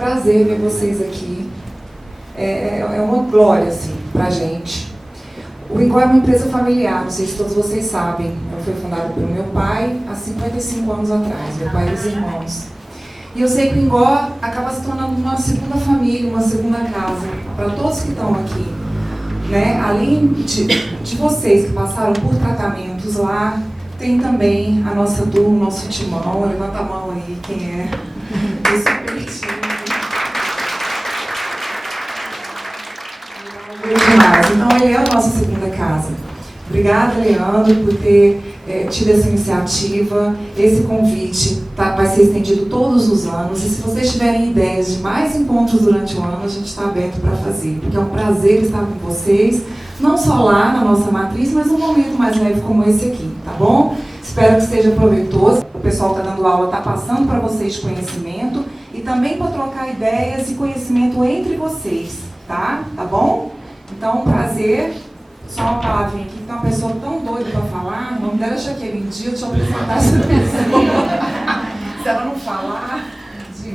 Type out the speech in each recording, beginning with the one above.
prazer ver vocês aqui. É uma glória, assim, pra gente. O Ingó é uma empresa familiar, não sei se todos vocês sabem. Ela foi fundada pelo meu pai há 55 anos atrás, meu pai e os irmãos. E eu sei que o Ingó acaba se tornando uma segunda família, uma segunda casa, para todos que estão aqui. Né? Além de vocês que passaram por tratamentos lá, tem também a nossa turma, o nosso timão. Levanta a mão aí, quem é do super time. Então, ele é a nossa segunda casa. Obrigada, Leandro, por ter tido essa iniciativa. Esse convite vai ser estendido todos os anos. E se vocês tiverem ideias de mais encontros durante o ano, a gente está aberto para fazer. Porque é um prazer estar com vocês, não só lá na nossa matriz, mas num momento mais leve como esse aqui, tá bom? Espero que seja proveitoso. O pessoal que está dando aula está passando para vocês conhecimento e também para trocar ideias e conhecimento entre vocês, tá? Tá bom? Então, prazer. Só uma palavrinha aqui, que tem uma pessoa tão doida para falar, o nome dela é Jaqueline Dias, deixa eu apresentar essa pessoa. Se ela não falar...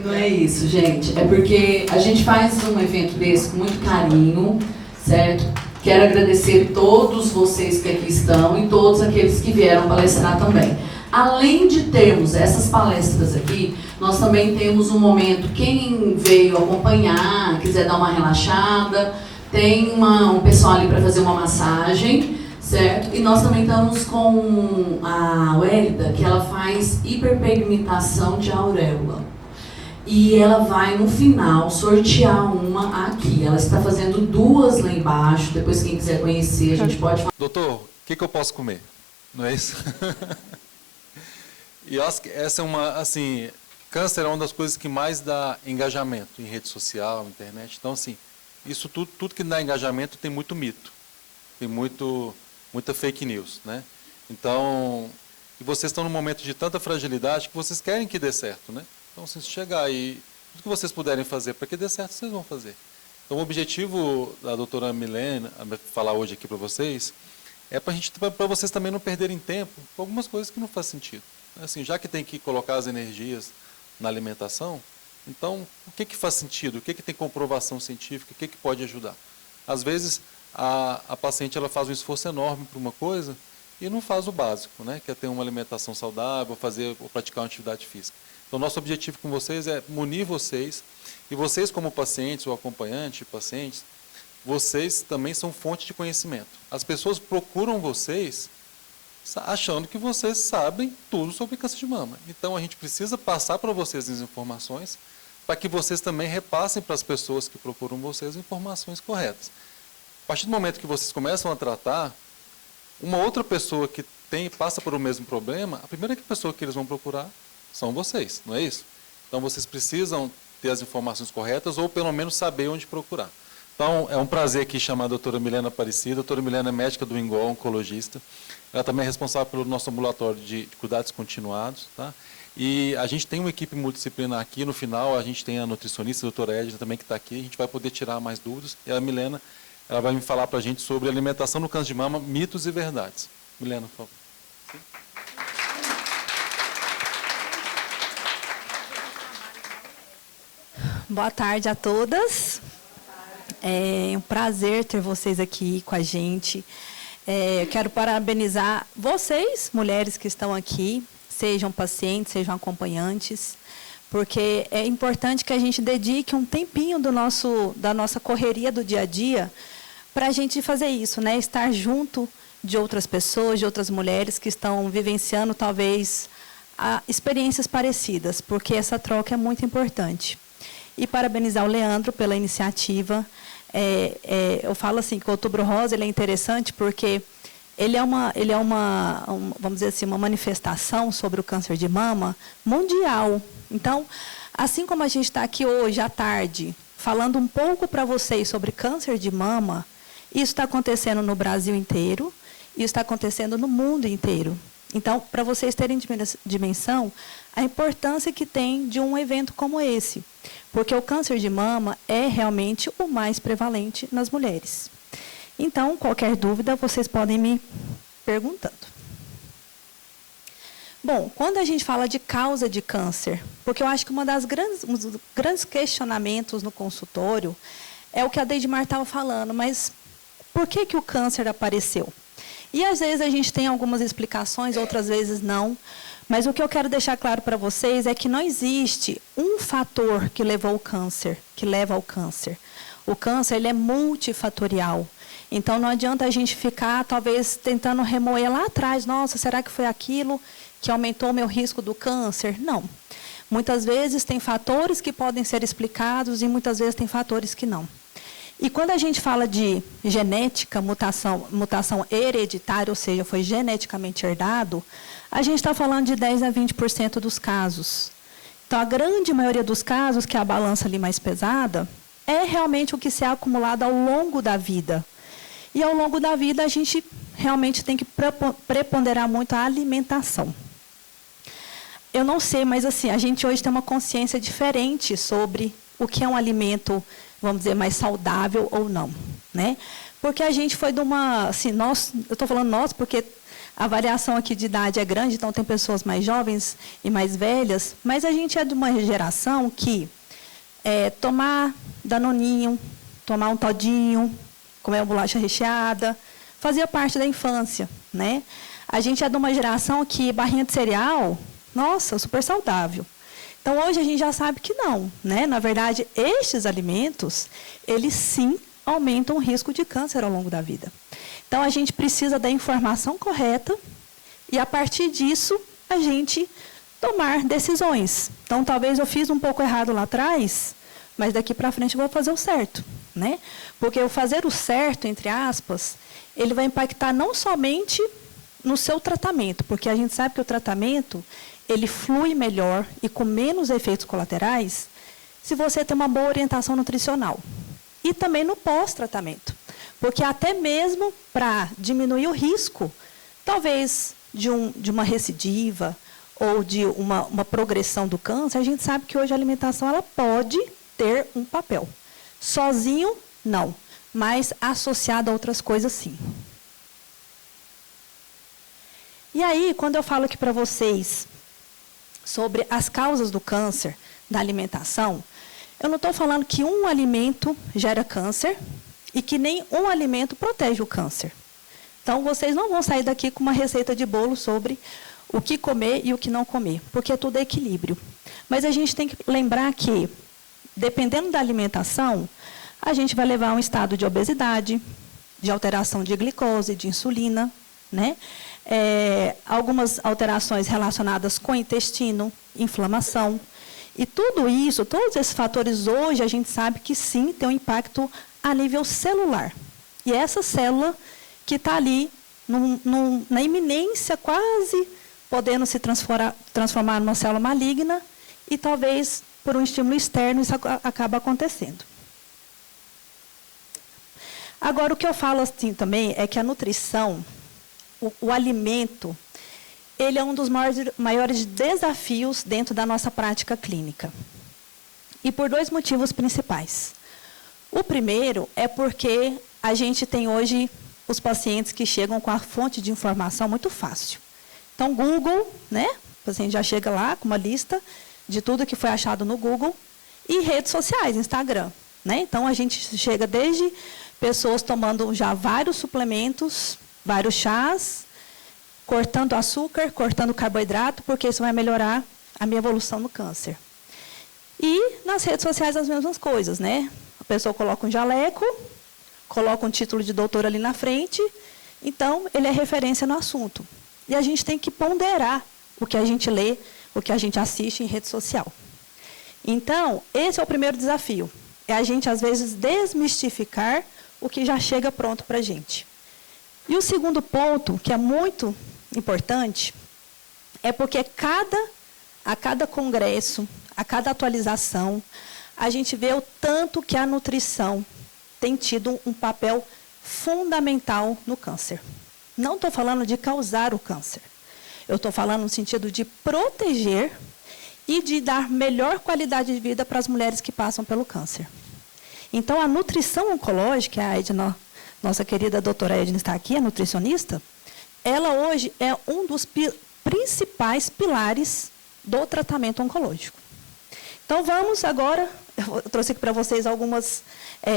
Não é isso, gente. É porque a gente faz um evento desse com muito carinho, certo? Quero agradecer todos vocês que aqui estão e todos aqueles que vieram palestrar também. Além de termos essas palestras aqui, nós também temos um momento, quem veio acompanhar, quiser dar uma relaxada, tem um pessoal ali para fazer uma massagem, certo? E nós também estamos com a Wélida, que ela faz hiperpigmentação de auréola. E ela vai, no final, sortear uma aqui. Ela está fazendo 2 lá embaixo. Depois, quem quiser conhecer, a gente pode falar. Doutor, o que eu posso comer? Não é isso? E eu acho que essa é uma, assim, câncer é uma das coisas que mais dá engajamento em rede social, internet. Então, assim, isso tudo que dá engajamento tem muito mito, tem muita fake news, né? Então, e vocês estão num momento de tanta fragilidade que vocês querem que dê certo, né? Então, se chegar aí, tudo que vocês puderem fazer para que dê certo, vocês vão fazer. Então, o objetivo da doutora Milena falar hoje aqui para vocês é para vocês também não perderem tempo com algumas coisas que não faz sentido. Assim, já que tem que colocar as energias na alimentação, então, o que faz sentido? O que tem comprovação científica? O que pode ajudar? Às vezes, a paciente ela faz um esforço enorme para uma coisa e não faz o básico, né? Que é ter uma alimentação saudável, ou praticar uma atividade física. Então, nosso objetivo com vocês é munir vocês, e vocês como pacientes ou acompanhantes, pacientes, vocês também são fonte de conhecimento. As pessoas procuram vocês achando que vocês sabem tudo sobre câncer de mama. Então, a gente precisa passar para vocês as informações para que vocês também repassem para as pessoas que procuram vocês informações corretas. A partir do momento que vocês começam a tratar, uma outra pessoa que passa por o mesmo problema, a primeira pessoa que eles vão procurar são vocês, não é isso? Então, vocês precisam ter as informações corretas ou, pelo menos, saber onde procurar. Então, é um prazer aqui chamar a doutora Milena Aparecida. A doutora Milena é médica do Ingó, oncologista. Ela também é responsável pelo nosso ambulatório de cuidados continuados, tá? E a gente tem uma equipe multidisciplinar aqui. No final, a gente tem a nutricionista, a doutora Edna, também que está aqui. A gente vai poder tirar mais dúvidas. E a Milena, ela vai me falar para a gente sobre alimentação no câncer de mama, mitos e verdades. Milena, por favor. Sim. Boa tarde a todas. É um prazer ter vocês aqui com a gente. Eu quero parabenizar vocês, mulheres que estão aqui, sejam pacientes, sejam acompanhantes, porque é importante que a gente dedique um tempinho da nossa correria do dia a dia para a gente fazer isso, né? Estar junto de outras pessoas, de outras mulheres que estão vivenciando, talvez, experiências parecidas, porque essa troca é muito importante. E parabenizar o Leandro pela iniciativa. Eu falo assim que o Outubro Rosa ele é interessante porque ele é vamos dizer assim, uma manifestação sobre o câncer de mama mundial. Então, assim como a gente está aqui hoje à tarde falando um pouco para vocês sobre câncer de mama, isso está acontecendo no Brasil inteiro, isso está acontecendo no mundo inteiro. Então, para vocês terem dimensão, a importância que tem de um evento como esse, porque o câncer de mama é realmente o mais prevalente nas mulheres. Então, qualquer dúvida, vocês podem me perguntando. Bom, quando a gente fala de causa de câncer, Porque eu acho que um dos grandes questionamentos no consultório é o que a Deidmar estava falando, mas por que o câncer apareceu? E às vezes a gente tem algumas explicações, outras vezes não. Mas o que eu quero deixar claro para vocês é que não existe um fator que leva ao câncer. O câncer ele é multifatorial. Então, não adianta a gente ficar, talvez, tentando remoer lá atrás. Nossa, será que foi aquilo que aumentou o meu risco do câncer? Não. Muitas vezes tem fatores que podem ser explicados e muitas vezes tem fatores que não. E quando a gente fala de genética, mutação hereditária, ou seja, foi geneticamente herdado, a gente está falando de 10 a 20% dos casos. Então, a grande maioria dos casos, que é a balança ali mais pesada, é realmente o que se é acumulado ao longo da vida. E ao longo da vida, a gente realmente tem que preponderar muito a alimentação. Eu não sei, mas assim, a gente hoje tem uma consciência diferente sobre o que é um alimento, vamos dizer, mais saudável ou não, né? Porque a gente foi de uma, assim, eu estou falando nós porque a variação aqui de idade é grande, então tem pessoas mais jovens e mais velhas, mas a gente é de uma geração que tomar danoninho, tomar um todinho, comer uma bolacha recheada, fazia parte da infância, né? A gente é de uma geração que barrinha de cereal, nossa, super saudável. Então, hoje a gente já sabe que não, né? Na verdade, estes alimentos, eles sim aumentam o risco de câncer ao longo da vida. Então, a gente precisa da informação correta e, a partir disso, a gente tomar decisões. Então, talvez eu fiz um pouco errado lá atrás, mas daqui para frente eu vou fazer o certo, né? Porque o fazer o certo, entre aspas, ele vai impactar não somente no seu tratamento, porque a gente sabe que o tratamento ele flui melhor e com menos efeitos colaterais se você tem uma boa orientação nutricional. E também no pós-tratamento. Porque até mesmo para diminuir o risco, talvez de uma recidiva ou de uma progressão do câncer, a gente sabe que hoje a alimentação ela pode ter um papel. Sozinho, não. Mas associado a outras coisas, sim. E aí, quando eu falo aqui para vocês sobre as causas do câncer, da alimentação, eu não estou falando que um alimento gera câncer e que nem um alimento protege o câncer. Então, vocês não vão sair daqui com uma receita de bolo sobre o que comer e o que não comer, porque tudo é equilíbrio. Mas a gente tem que lembrar que, dependendo da alimentação, a gente vai levar a um estado de obesidade, de alteração de glicose, de insulina, né? Algumas alterações relacionadas com o intestino, inflamação. E tudo isso, todos esses fatores hoje, a gente sabe que sim, tem um impacto a nível celular. E essa célula que está ali, na iminência, quase podendo se transformar numa célula maligna, e talvez, por um estímulo externo, isso acaba acontecendo. Agora, o que eu falo assim também é que a nutrição, o alimento, ele é um dos maiores desafios dentro da nossa prática clínica. E por dois motivos principais. O primeiro é porque a gente tem hoje os pacientes que chegam com a fonte de informação muito fácil. Então, Google, né? O paciente já chega lá com uma lista de tudo que foi achado no Google. E redes sociais, Instagram, né? Então, a gente chega desde pessoas tomando já vários suplementos, vários chás, cortando açúcar, cortando carboidrato, porque isso vai melhorar a minha evolução no câncer. E nas redes sociais as mesmas coisas, né? A pessoa coloca um jaleco, coloca um título de doutor ali na frente, então ele é referência no assunto. E a gente tem que ponderar o que a gente lê, o que a gente assiste em rede social. Então, esse é o primeiro desafio. É a gente, às vezes, desmistificar o que já chega pronto para a gente. E o segundo ponto, que é muito importante, é porque a cada congresso, a cada atualização, a gente vê o tanto que a nutrição tem tido um papel fundamental no câncer. Não estou falando de causar o câncer. Eu estou falando no sentido de proteger e de dar melhor qualidade de vida para as mulheres que passam pelo câncer. Então, a nutrição oncológica, a Edna, nossa querida doutora Edna está aqui, a nutricionista, ela hoje é um dos principais pilares do tratamento oncológico. Então, vamos agora, eu trouxe aqui para vocês algumas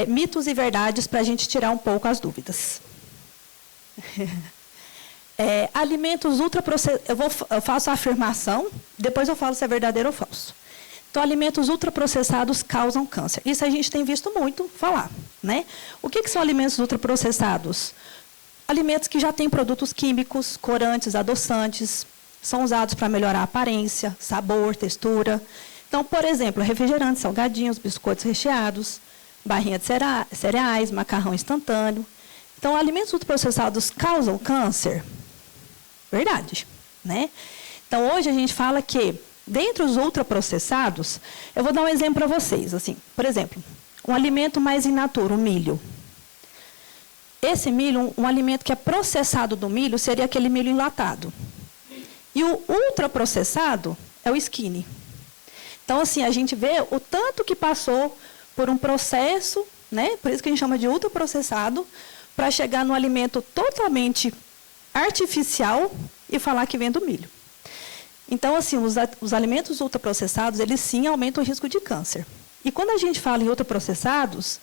mitos e verdades para a gente tirar um pouco as dúvidas. Alimentos ultraprocessados, eu faço a afirmação, depois eu falo se é verdadeiro ou falso. Então, alimentos ultraprocessados causam câncer. Isso a gente tem visto muito falar, né? O que são alimentos ultraprocessados? Alimentos que já têm produtos químicos, corantes, adoçantes, são usados para melhorar a aparência, sabor, textura. Então, por exemplo, refrigerantes, salgadinhos, biscoitos recheados, barrinha de cereais, macarrão instantâneo. Então, alimentos ultraprocessados causam câncer? Verdade, né? Então, hoje a gente fala que, dentre os ultraprocessados, eu vou dar um exemplo para vocês. Assim, por exemplo, um alimento mais in natura, o milho. Esse milho, um alimento que é processado do milho, seria aquele milho enlatado. E o ultraprocessado é o skinny. Então, assim, a gente vê o tanto que passou por um processo, né? Por isso que a gente chama de ultraprocessado, para chegar no alimento totalmente artificial e falar que vem do milho. Então, assim, os alimentos ultraprocessados, eles sim aumentam o risco de câncer. E quando a gente fala em ultraprocessados,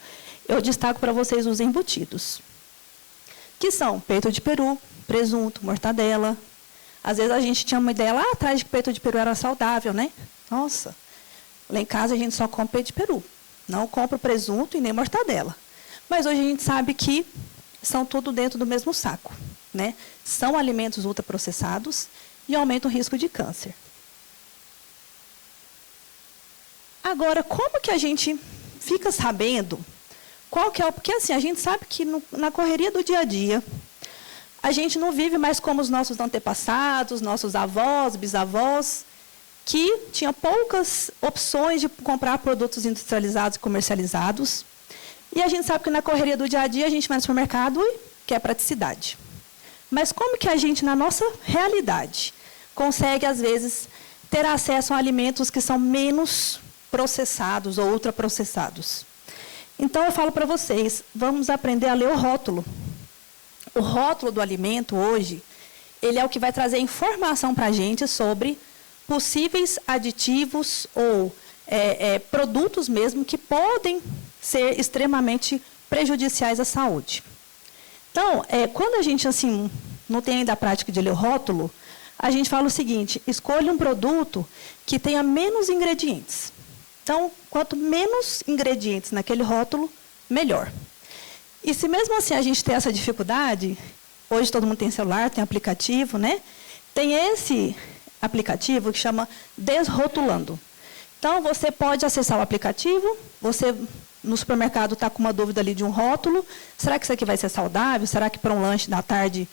eu destaco para vocês os embutidos, que são peito de peru, presunto, mortadela. Às vezes a gente tinha uma ideia lá atrás de que peito de peru era saudável, né? Nossa, lá em casa a gente só come peito de peru. Não compra presunto e nem mortadela. Mas hoje a gente sabe que são tudo dentro do mesmo saco, né? São alimentos ultraprocessados e aumentam o risco de câncer. Agora, como que a gente fica sabendo qual que é o... Porque, assim, a gente sabe que na correria do dia a dia, a gente não vive mais como os nossos antepassados, nossos avós, bisavós, que tinham poucas opções de comprar produtos industrializados e comercializados. E a gente sabe que na correria do dia a dia, a gente vai no supermercado e quer praticidade. Mas como que a gente, na nossa realidade, consegue, às vezes, ter acesso a alimentos que são menos processados ou ultraprocessados? Então, eu falo para vocês, vamos aprender a ler o rótulo. O rótulo do alimento, hoje, ele é o que vai trazer informação para a gente sobre possíveis aditivos ou produtos mesmo que podem ser extremamente prejudiciais à saúde. Então, quando a gente assim, não tem ainda a prática de ler o rótulo, a gente fala o seguinte: escolha um produto que tenha menos ingredientes. Então, quanto menos ingredientes naquele rótulo, melhor. E se mesmo assim a gente tem essa dificuldade, hoje todo mundo tem celular, tem aplicativo, né? Tem esse aplicativo que chama Desrotulando. Então, você pode acessar o aplicativo, você no supermercado está com uma dúvida ali de um rótulo, será que isso aqui vai ser saudável? Será que para um lanche da tarde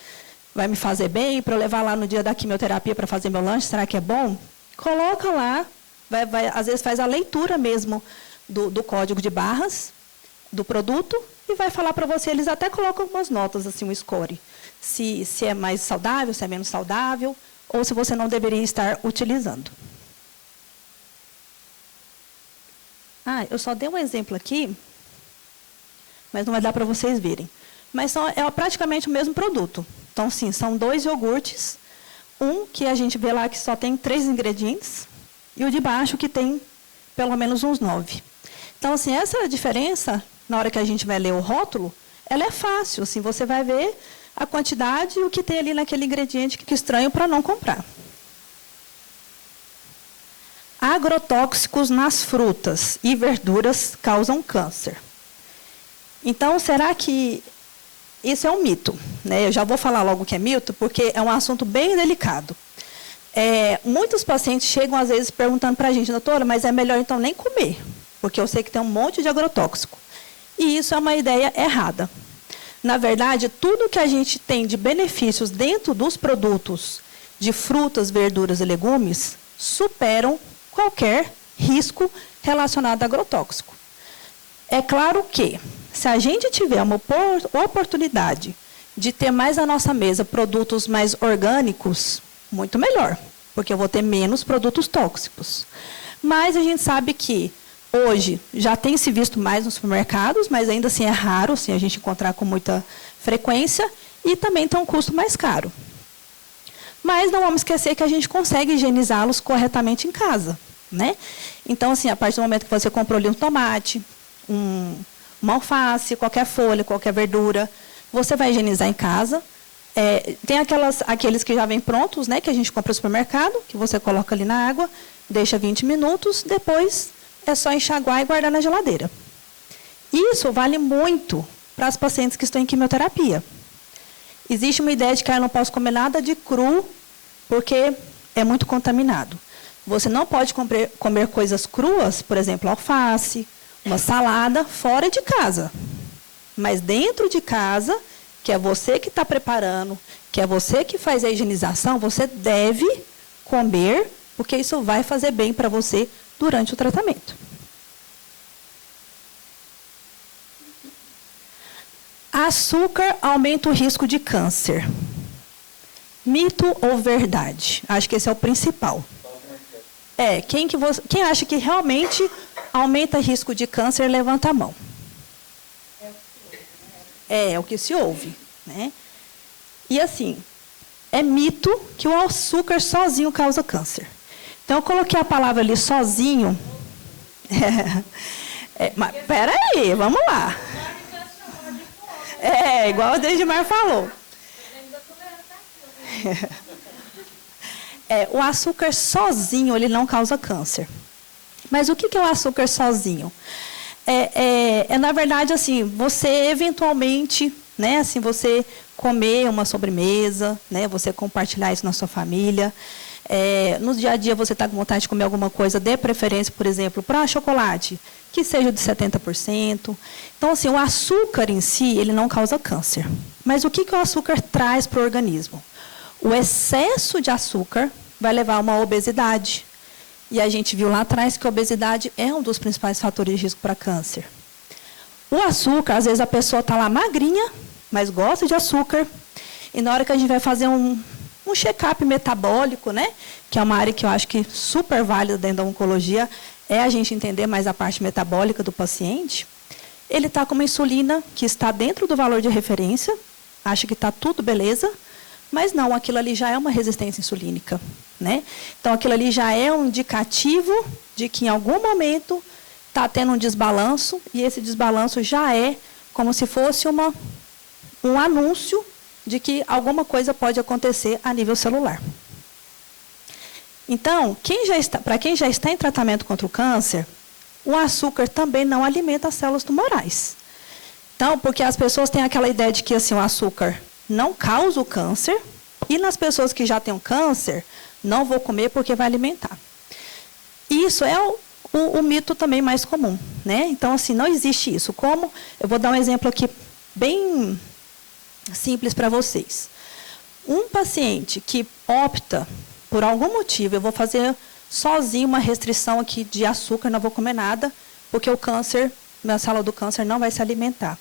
vai me fazer bem? Para eu levar lá no dia da quimioterapia para fazer meu lanche, será que é bom? Coloca lá, às vezes faz a leitura mesmo do código de barras do produto e vai falar para você, eles até colocam umas notas, assim, um score, se é mais saudável, se é menos saudável, ou se você não deveria estar utilizando. Eu só dei um exemplo aqui, mas não vai dar para vocês verem. Mas é praticamente o mesmo produto. Então, sim, são 2 iogurtes, um que a gente vê lá que só tem 3 ingredientes, e o de baixo que tem pelo menos uns 9. Então, assim, essa diferença, na hora que a gente vai ler o rótulo, ela é fácil. Assim, você vai ver a quantidade e o que tem ali naquele ingrediente que é estranho para não comprar. Agrotóxicos nas frutas e verduras causam câncer. Então, será que isso é um mito? Né? Eu já vou falar logo que é mito, porque é um assunto bem delicado. Muitos pacientes chegam, às vezes, perguntando para a gente, doutora, mas é melhor, então, nem comer, porque eu sei que tem um monte de agrotóxico. E isso é uma ideia errada. Na verdade, tudo que a gente tem de benefícios dentro dos produtos de frutas, verduras e legumes superam qualquer risco relacionado a agrotóxico. É claro que, se a gente tiver uma oportunidade de ter mais na nossa mesa produtos mais orgânicos, muito melhor, porque eu vou ter menos produtos tóxicos. Mas a gente sabe que hoje já tem se visto mais nos supermercados, mas ainda assim é raro assim, a gente encontrar com muita frequência e também tem um custo mais caro. Mas não vamos esquecer que a gente consegue higienizá-los corretamente em casa, né? Então, assim, a partir do momento que você comprou ali um tomate, uma alface, qualquer folha, qualquer verdura, você vai higienizar em casa. Tem aqueles que já vêm prontos, né, que a gente compra no supermercado, que você coloca ali na água, deixa 20 minutos, depois é só enxaguar e guardar na geladeira. Isso vale muito para as pacientes que estão em quimioterapia. Existe uma ideia de que eu não posso comer nada de cru, porque é muito contaminado. Você não pode comer coisas cruas, por exemplo, alface, uma salada, fora de casa. Mas dentro de casa, que é você que está preparando, que é você que faz a higienização, você deve comer, porque isso vai fazer bem para você durante o tratamento. Açúcar aumenta o risco de câncer. Mito ou verdade? Acho que esse é o principal. Quem acha que realmente aumenta o risco de câncer, levanta a mão. É o que se ouve, né? E assim, é mito que o açúcar sozinho causa câncer. Então, eu coloquei a palavra ali, sozinho. Mas, peraí, vamos lá. Igual o Deidmar falou. O açúcar sozinho, ele não causa câncer. Mas o que é o açúcar sozinho? Na verdade, assim, você eventualmente, né, assim, você comer uma sobremesa, né, você compartilhar isso na sua família. No dia a dia, você está com vontade de comer alguma coisa, dê preferência, por exemplo, para chocolate, que seja de 70%. Então, assim, o açúcar em si, ele não causa câncer. Mas o que o açúcar traz para o organismo? O excesso de açúcar vai levar a uma obesidade. E a gente viu lá atrás que a obesidade é um dos principais fatores de risco para câncer. O açúcar, às vezes a pessoa está lá magrinha, mas gosta de açúcar. E na hora que a gente vai fazer um check-up metabólico, né, que é uma área que eu acho que super válida dentro da oncologia, é a gente entender mais a parte metabólica do paciente. Ele está com uma insulina que está dentro do valor de referência, acha que está tudo beleza, mas não, aquilo ali já é uma resistência insulínica, né? Então, aquilo ali já é um indicativo de que, em algum momento, está tendo um desbalanço, e esse desbalanço já é como se fosse um anúncio de que alguma coisa pode acontecer a nível celular. Então, para quem já está em tratamento contra o câncer, o açúcar também não alimenta as células tumorais. Então, porque as pessoas têm aquela ideia de que assim, o açúcar não causa o câncer, e nas pessoas que já têm o câncer, não vou comer porque vai alimentar. Isso é o mito também mais comum, né? Então, assim, não existe isso. Como? Eu vou dar um exemplo aqui bem simples para vocês. Um paciente que opta, por algum motivo, eu vou fazer sozinho uma restrição aqui de açúcar, não vou comer nada, porque o câncer, minha célula do câncer não vai se alimentar.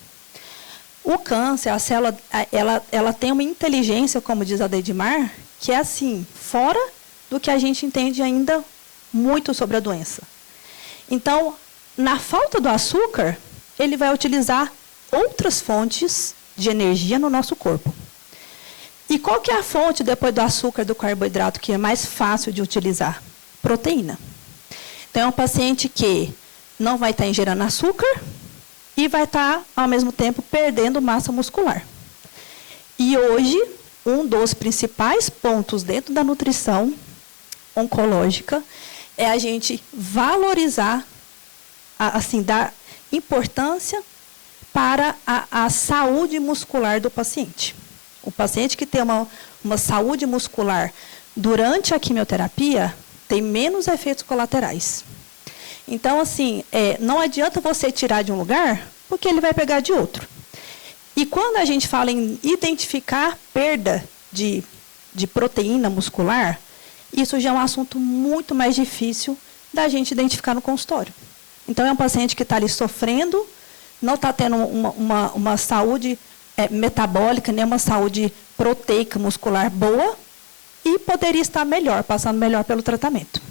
O câncer, a célula, ela tem uma inteligência, como diz a Deidmar, que é assim, fora do que a gente entende ainda muito sobre a doença. Então, na falta do açúcar, ele vai utilizar outras fontes de energia no nosso corpo. E qual que é a fonte, depois do açúcar, do carboidrato, que é mais fácil de utilizar? Proteína. Então, é um paciente que não vai estar ingerindo açúcar e vai estar, ao mesmo tempo, perdendo massa muscular. E hoje, um dos principais pontos dentro da nutrição oncológica é a gente valorizar, assim, dar importância para a saúde muscular do paciente. O paciente que tem uma saúde muscular durante a quimioterapia tem menos efeitos colaterais. Então, assim, não adianta você tirar de um lugar, porque ele vai pegar de outro. E quando a gente fala em identificar perda de proteína muscular, isso já é um assunto muito mais difícil da gente identificar no consultório. Então, é um paciente que está ali sofrendo, não está tendo uma saúde metabólica, nem uma saúde proteica muscular boa, e poderia estar melhor, passando melhor pelo tratamento.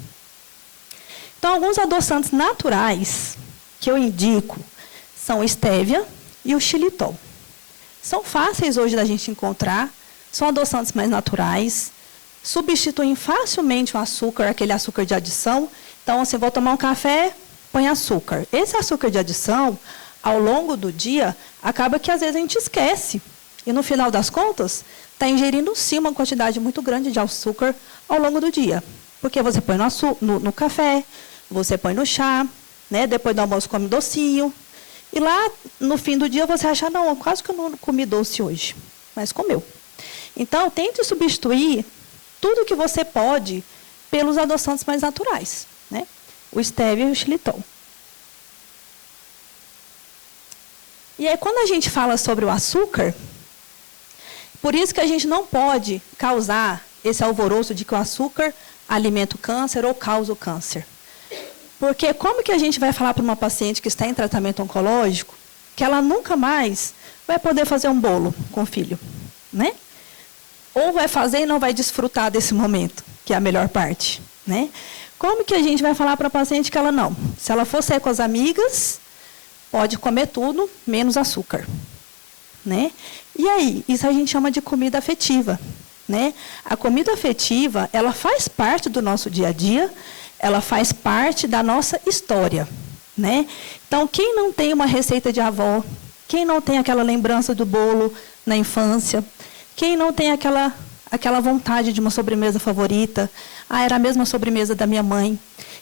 Então, alguns adoçantes naturais que eu indico são o estévia e o xilitol. São fáceis hoje da gente encontrar, são adoçantes mais naturais, substituem facilmente o açúcar, aquele açúcar de adição, Então, assim, vou tomar um café, põe açúcar. Esse açúcar de adição, ao longo do dia, acaba que às vezes a gente esquece. E no final das contas, está ingerindo sim uma quantidade muito grande de açúcar ao longo do dia. Porque você põe no café, você põe no chá, né? Depois do almoço come docinho. E lá, no fim do dia, você acha, não, quase que eu não comi doce hoje. Mas comeu. Então, tente substituir tudo que você pode pelos adoçantes mais naturais, né? O stevia e o xilitol. E aí, quando a gente fala sobre o açúcar, por isso que a gente não pode causar esse alvoroço de que o açúcar alimenta o câncer ou causa o câncer. Porque como que a gente vai falar para uma paciente que está em tratamento oncológico que ela nunca mais vai poder fazer um bolo com o filho, né? Ou vai fazer e não vai desfrutar desse momento, que é a melhor parte, né? Como que a gente vai falar para a paciente que ela não? Se ela for sair com as amigas, pode comer tudo, menos açúcar, né? E aí, isso a gente chama de comida afetiva, né? A comida afetiva, ela faz parte do nosso dia a dia, ela faz parte da nossa história, né? Então, quem não tem uma receita de avó, quem não tem aquela lembrança do bolo na infância, quem não tem aquela vontade de uma sobremesa favorita, era a mesma sobremesa da minha mãe.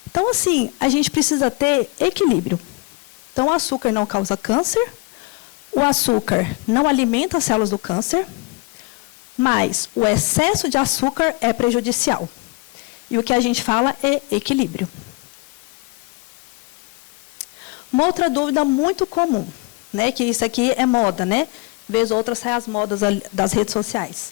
Então, assim, a gente precisa ter equilíbrio. Então, o açúcar não causa câncer, o açúcar não alimenta as células do câncer, mas o excesso de açúcar é prejudicial. E o que a gente fala é equilíbrio. Uma outra dúvida muito comum, né, que isso aqui é moda, né? Vez ou outra sai as modas das redes sociais.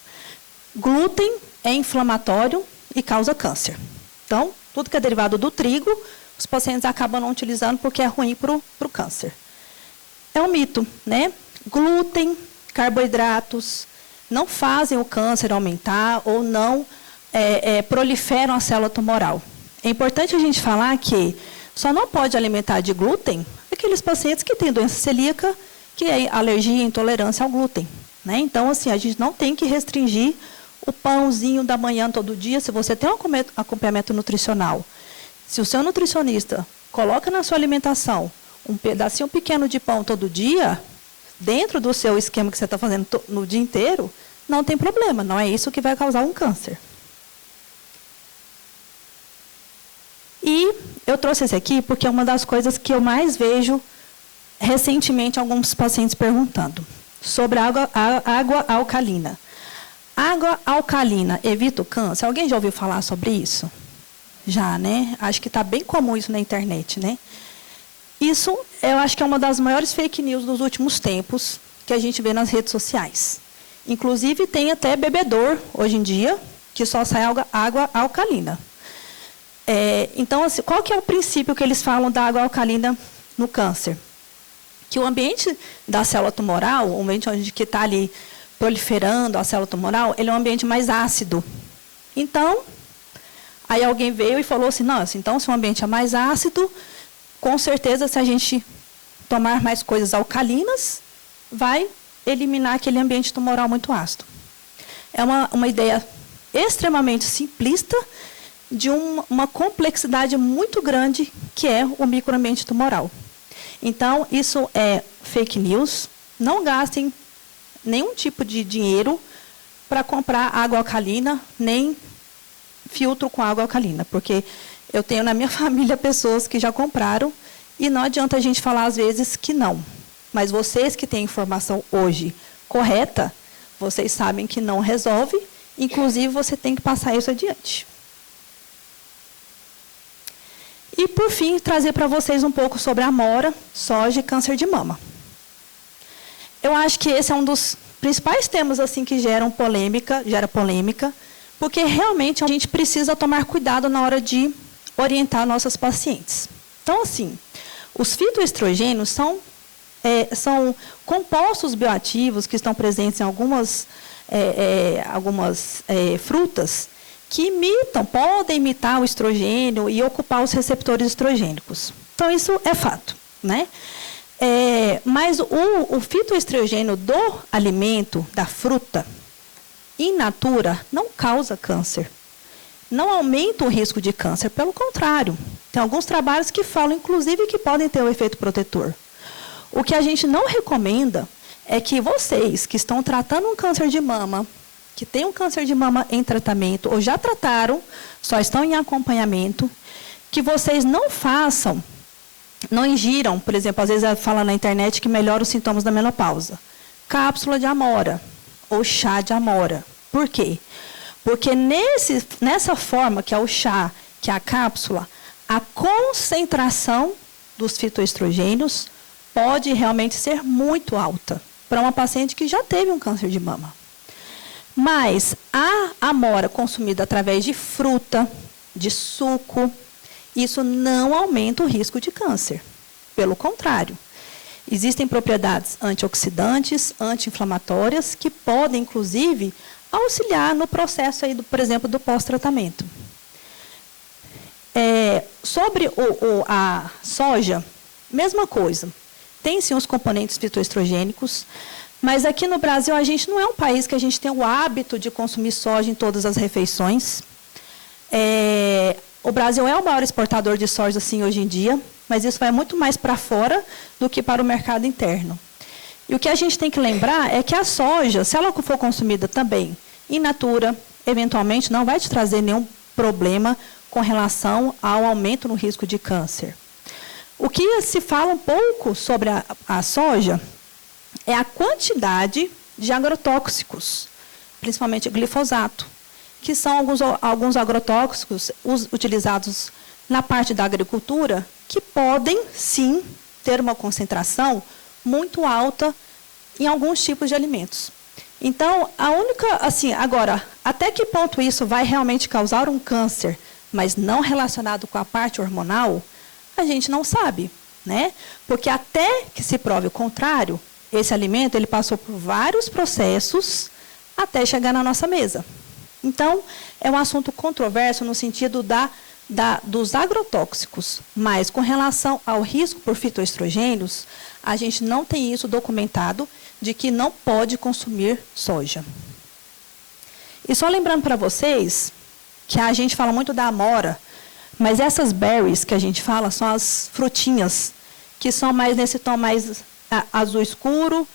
Glúten é inflamatório e causa câncer. Então, tudo que é derivado do trigo, os pacientes acabam não utilizando porque é ruim para o câncer. É um mito, né? Glúten, carboidratos não fazem o câncer aumentar ou não proliferam a célula tumoral. É importante a gente falar que só não pode alimentar de glúten aqueles pacientes que têm doença celíaca, que é alergia e intolerância ao glúten, né? Então, assim, a gente não tem que restringir o pãozinho da manhã todo dia. Se você tem um acompanhamento nutricional, se o seu nutricionista coloca na sua alimentação um pedacinho pequeno de pão todo dia, dentro do seu esquema que você está fazendo no dia inteiro, não tem problema, não é isso que vai causar um câncer. E eu trouxe esse aqui porque é uma das coisas que eu mais vejo recentemente alguns pacientes perguntando sobre a água alcalina. Água alcalina evita o câncer? Alguém já ouviu falar sobre isso? Já, né? Acho que está bem comum isso na internet, né? Isso, eu acho que é uma das maiores fake news dos últimos tempos que a gente vê nas redes sociais. Inclusive, tem até bebedor, hoje em dia, que só sai água alcalina. Então, assim, qual que é o princípio que eles falam da água alcalina no câncer? Que o ambiente da célula tumoral, o ambiente onde que está ali proliferando a célula tumoral, ele é um ambiente mais ácido. Então, aí alguém veio e falou assim, nossa, então se o ambiente é mais ácido, com certeza se a gente tomar mais coisas alcalinas, vai eliminar aquele ambiente tumoral muito ácido. É uma ideia extremamente simplista de uma complexidade muito grande que é o microambiente tumoral. Então, isso é fake news. Não gastem nenhum tipo de dinheiro para comprar água alcalina, nem filtro com água alcalina, porque eu tenho na minha família pessoas que já compraram e não adianta a gente falar às vezes que não. Mas vocês que têm informação hoje correta, vocês sabem que não resolve, inclusive você tem que passar isso adiante. E, por fim, trazer para vocês um pouco sobre a amora, soja e câncer de mama. Eu acho que esse é um dos principais temas assim, que gera polêmica, porque realmente a gente precisa tomar cuidado na hora de orientar nossas pacientes. Então, assim, os fitoestrogênios são compostos bioativos que estão presentes em algumas frutas, que podem imitar o estrogênio e ocupar os receptores estrogênicos. Então, isso é fato, né? Mas o fitoestrogênio do alimento, da fruta, in natura, não causa câncer. Não aumenta o risco de câncer, pelo contrário. Tem alguns trabalhos que falam, inclusive, que podem ter o efeito protetor. O que a gente não recomenda é que vocês que estão tratando um câncer de mama, que tem um câncer de mama em tratamento, ou já trataram, só estão em acompanhamento, que vocês não façam, não ingiram, por exemplo, às vezes fala na internet que melhora os sintomas da menopausa. Cápsula de amora, ou chá de amora. Por quê? Porque nessa forma, que é o chá, que é a cápsula, a concentração dos fitoestrogênios pode realmente ser muito alta para uma paciente que já teve um câncer de mama. Mas a amora consumida através de fruta, de suco, isso não aumenta o risco de câncer. Pelo contrário, existem propriedades antioxidantes, anti-inflamatórias, que podem, inclusive, auxiliar no processo, aí por exemplo, do pós-tratamento. Sobre a soja, mesma coisa. Tem, sim, os componentes fitoestrogênicos, mas aqui no Brasil, a gente não é um país que a gente tem o hábito de consumir soja em todas as refeições. O Brasil é o maior exportador de soja, sim, hoje em dia, mas isso vai muito mais para fora do que para o mercado interno. E o que a gente tem que lembrar é que a soja, se ela for consumida também in natura, eventualmente não vai te trazer nenhum problema com relação ao aumento no risco de câncer. O que se fala um pouco sobre a soja é a quantidade de agrotóxicos, principalmente glifosato, que são alguns agrotóxicos utilizados na parte da agricultura, que podem, sim, ter uma concentração muito alta em alguns tipos de alimentos. Então, agora, até que ponto isso vai realmente causar um câncer, mas não relacionado com a parte hormonal, a gente não sabe, né? Porque até que se prove o contrário, esse alimento ele passou por vários processos até chegar na nossa mesa. Então, é um assunto controverso no sentido dos agrotóxicos, mas com relação ao risco por fitoestrogênios, a gente não tem isso documentado de que não pode consumir soja. E só lembrando para vocês que a gente fala muito da amora, mas essas berries que a gente fala são as frutinhas, que são mais nesse tom mais azul escuro,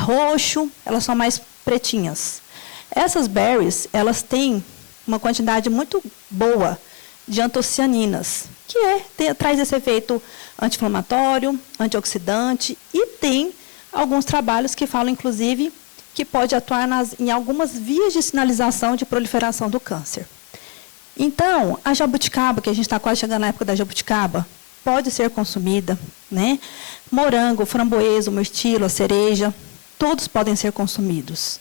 roxo, elas são mais pretinhas. Essas berries, elas têm uma quantidade muito boa de antocianinas, que traz esse efeito anti-inflamatório, antioxidante, e tem alguns trabalhos que falam, inclusive, que pode atuar em algumas vias de sinalização de proliferação do câncer. Então, a jabuticaba, que a gente está quase chegando na época da jabuticaba, pode ser consumida, né? Morango, framboesa, o mirtilo, a cereja, todos podem ser consumidos.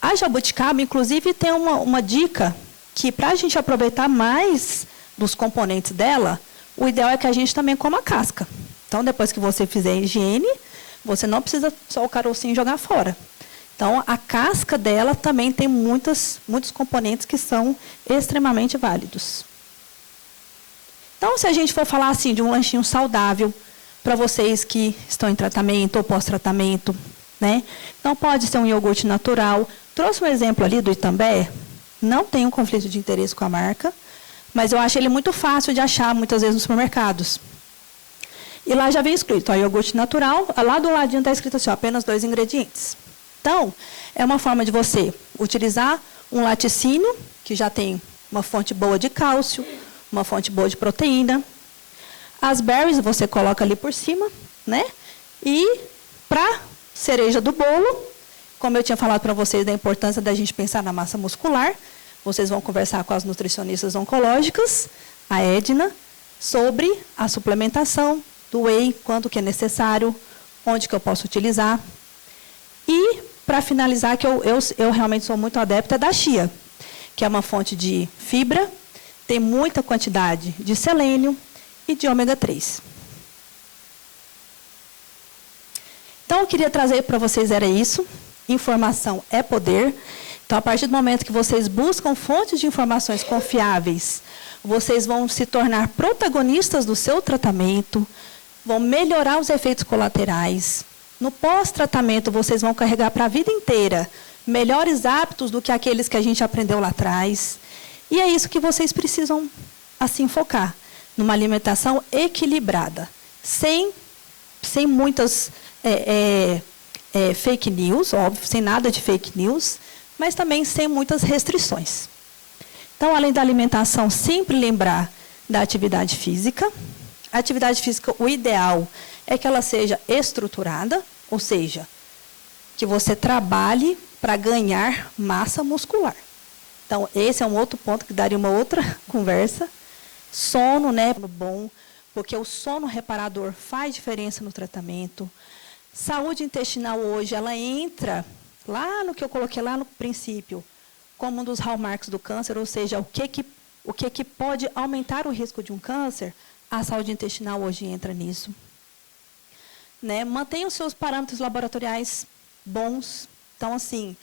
A jabuticaba, inclusive, tem uma dica que, para a gente aproveitar mais dos componentes dela, o ideal é que a gente também coma a casca. Então, depois que você fizer a higiene, você não precisa só o carocinho jogar fora. Então, a casca dela também tem muitos componentes que são extremamente válidos. Então, se a gente for falar assim de um lanchinho saudável para vocês que estão em tratamento ou pós-tratamento, né? Então, pode ser um iogurte natural. Trouxe um exemplo ali do Itambé. Não tem um conflito de interesse com a marca, mas eu acho ele muito fácil de achar, muitas vezes, nos supermercados. E lá já vem escrito, iogurte natural, lá do ladinho está escrito assim, apenas 2 ingredientes. Então, é uma forma de você utilizar um laticínio, que já tem uma fonte boa de cálcio, uma fonte boa de proteína. As berries você coloca ali por cima, né? E para cereja do bolo, como eu tinha falado para vocês da importância da gente pensar na massa muscular, vocês vão conversar com as nutricionistas oncológicas, a Edna, sobre a suplementação do whey, quando que é necessário, onde que eu posso utilizar. E, para finalizar, que eu realmente sou muito adepta da chia, que é uma fonte de fibra, tem muita quantidade de selênio e de ômega 3. Então, eu queria trazer para vocês, era isso. Informação é poder. Então, a partir do momento que vocês buscam fontes de informações confiáveis, vocês vão se tornar protagonistas do seu tratamento, vão melhorar os efeitos colaterais. No pós-tratamento, vocês vão carregar para a vida inteira melhores hábitos do que aqueles que a gente aprendeu lá atrás. E é isso que vocês precisam, assim, focar. numa alimentação equilibrada, sem muitas fake news, óbvio, sem nada de fake news, mas também sem muitas restrições. Então, além da alimentação, sempre lembrar da atividade física. A atividade física, o ideal é que ela seja estruturada, ou seja, que você trabalhe para ganhar massa muscular. Então, esse é um outro ponto que daria uma outra conversa. Sono, né, bom, porque o sono reparador faz diferença no tratamento. Saúde intestinal hoje, ela entra lá no que eu coloquei lá no princípio, como um dos hallmarks do câncer, ou seja, o que pode aumentar o risco de um câncer, a saúde intestinal hoje entra nisso. Né? Mantenha os seus parâmetros laboratoriais bons. Então, assim,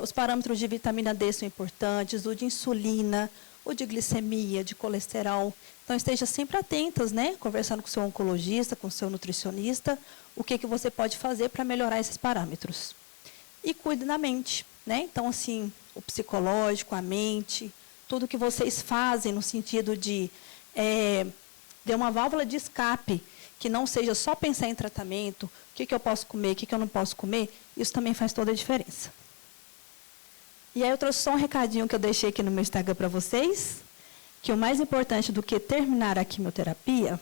os parâmetros de vitamina D são importantes, o de insulina, o de glicemia, de colesterol. Então, esteja sempre atentas, né? Conversando com o seu oncologista, com o seu nutricionista, o que você pode fazer para melhorar esses parâmetros. E cuide da mente, né? Então, assim, o psicológico, a mente, tudo que vocês fazem no sentido de ter uma válvula de escape, que não seja só pensar em tratamento, o que eu posso comer, o que eu não posso comer, isso também faz toda a diferença. E aí eu trouxe só um recadinho que eu deixei aqui no meu Instagram para vocês, que o mais importante do que terminar a quimioterapia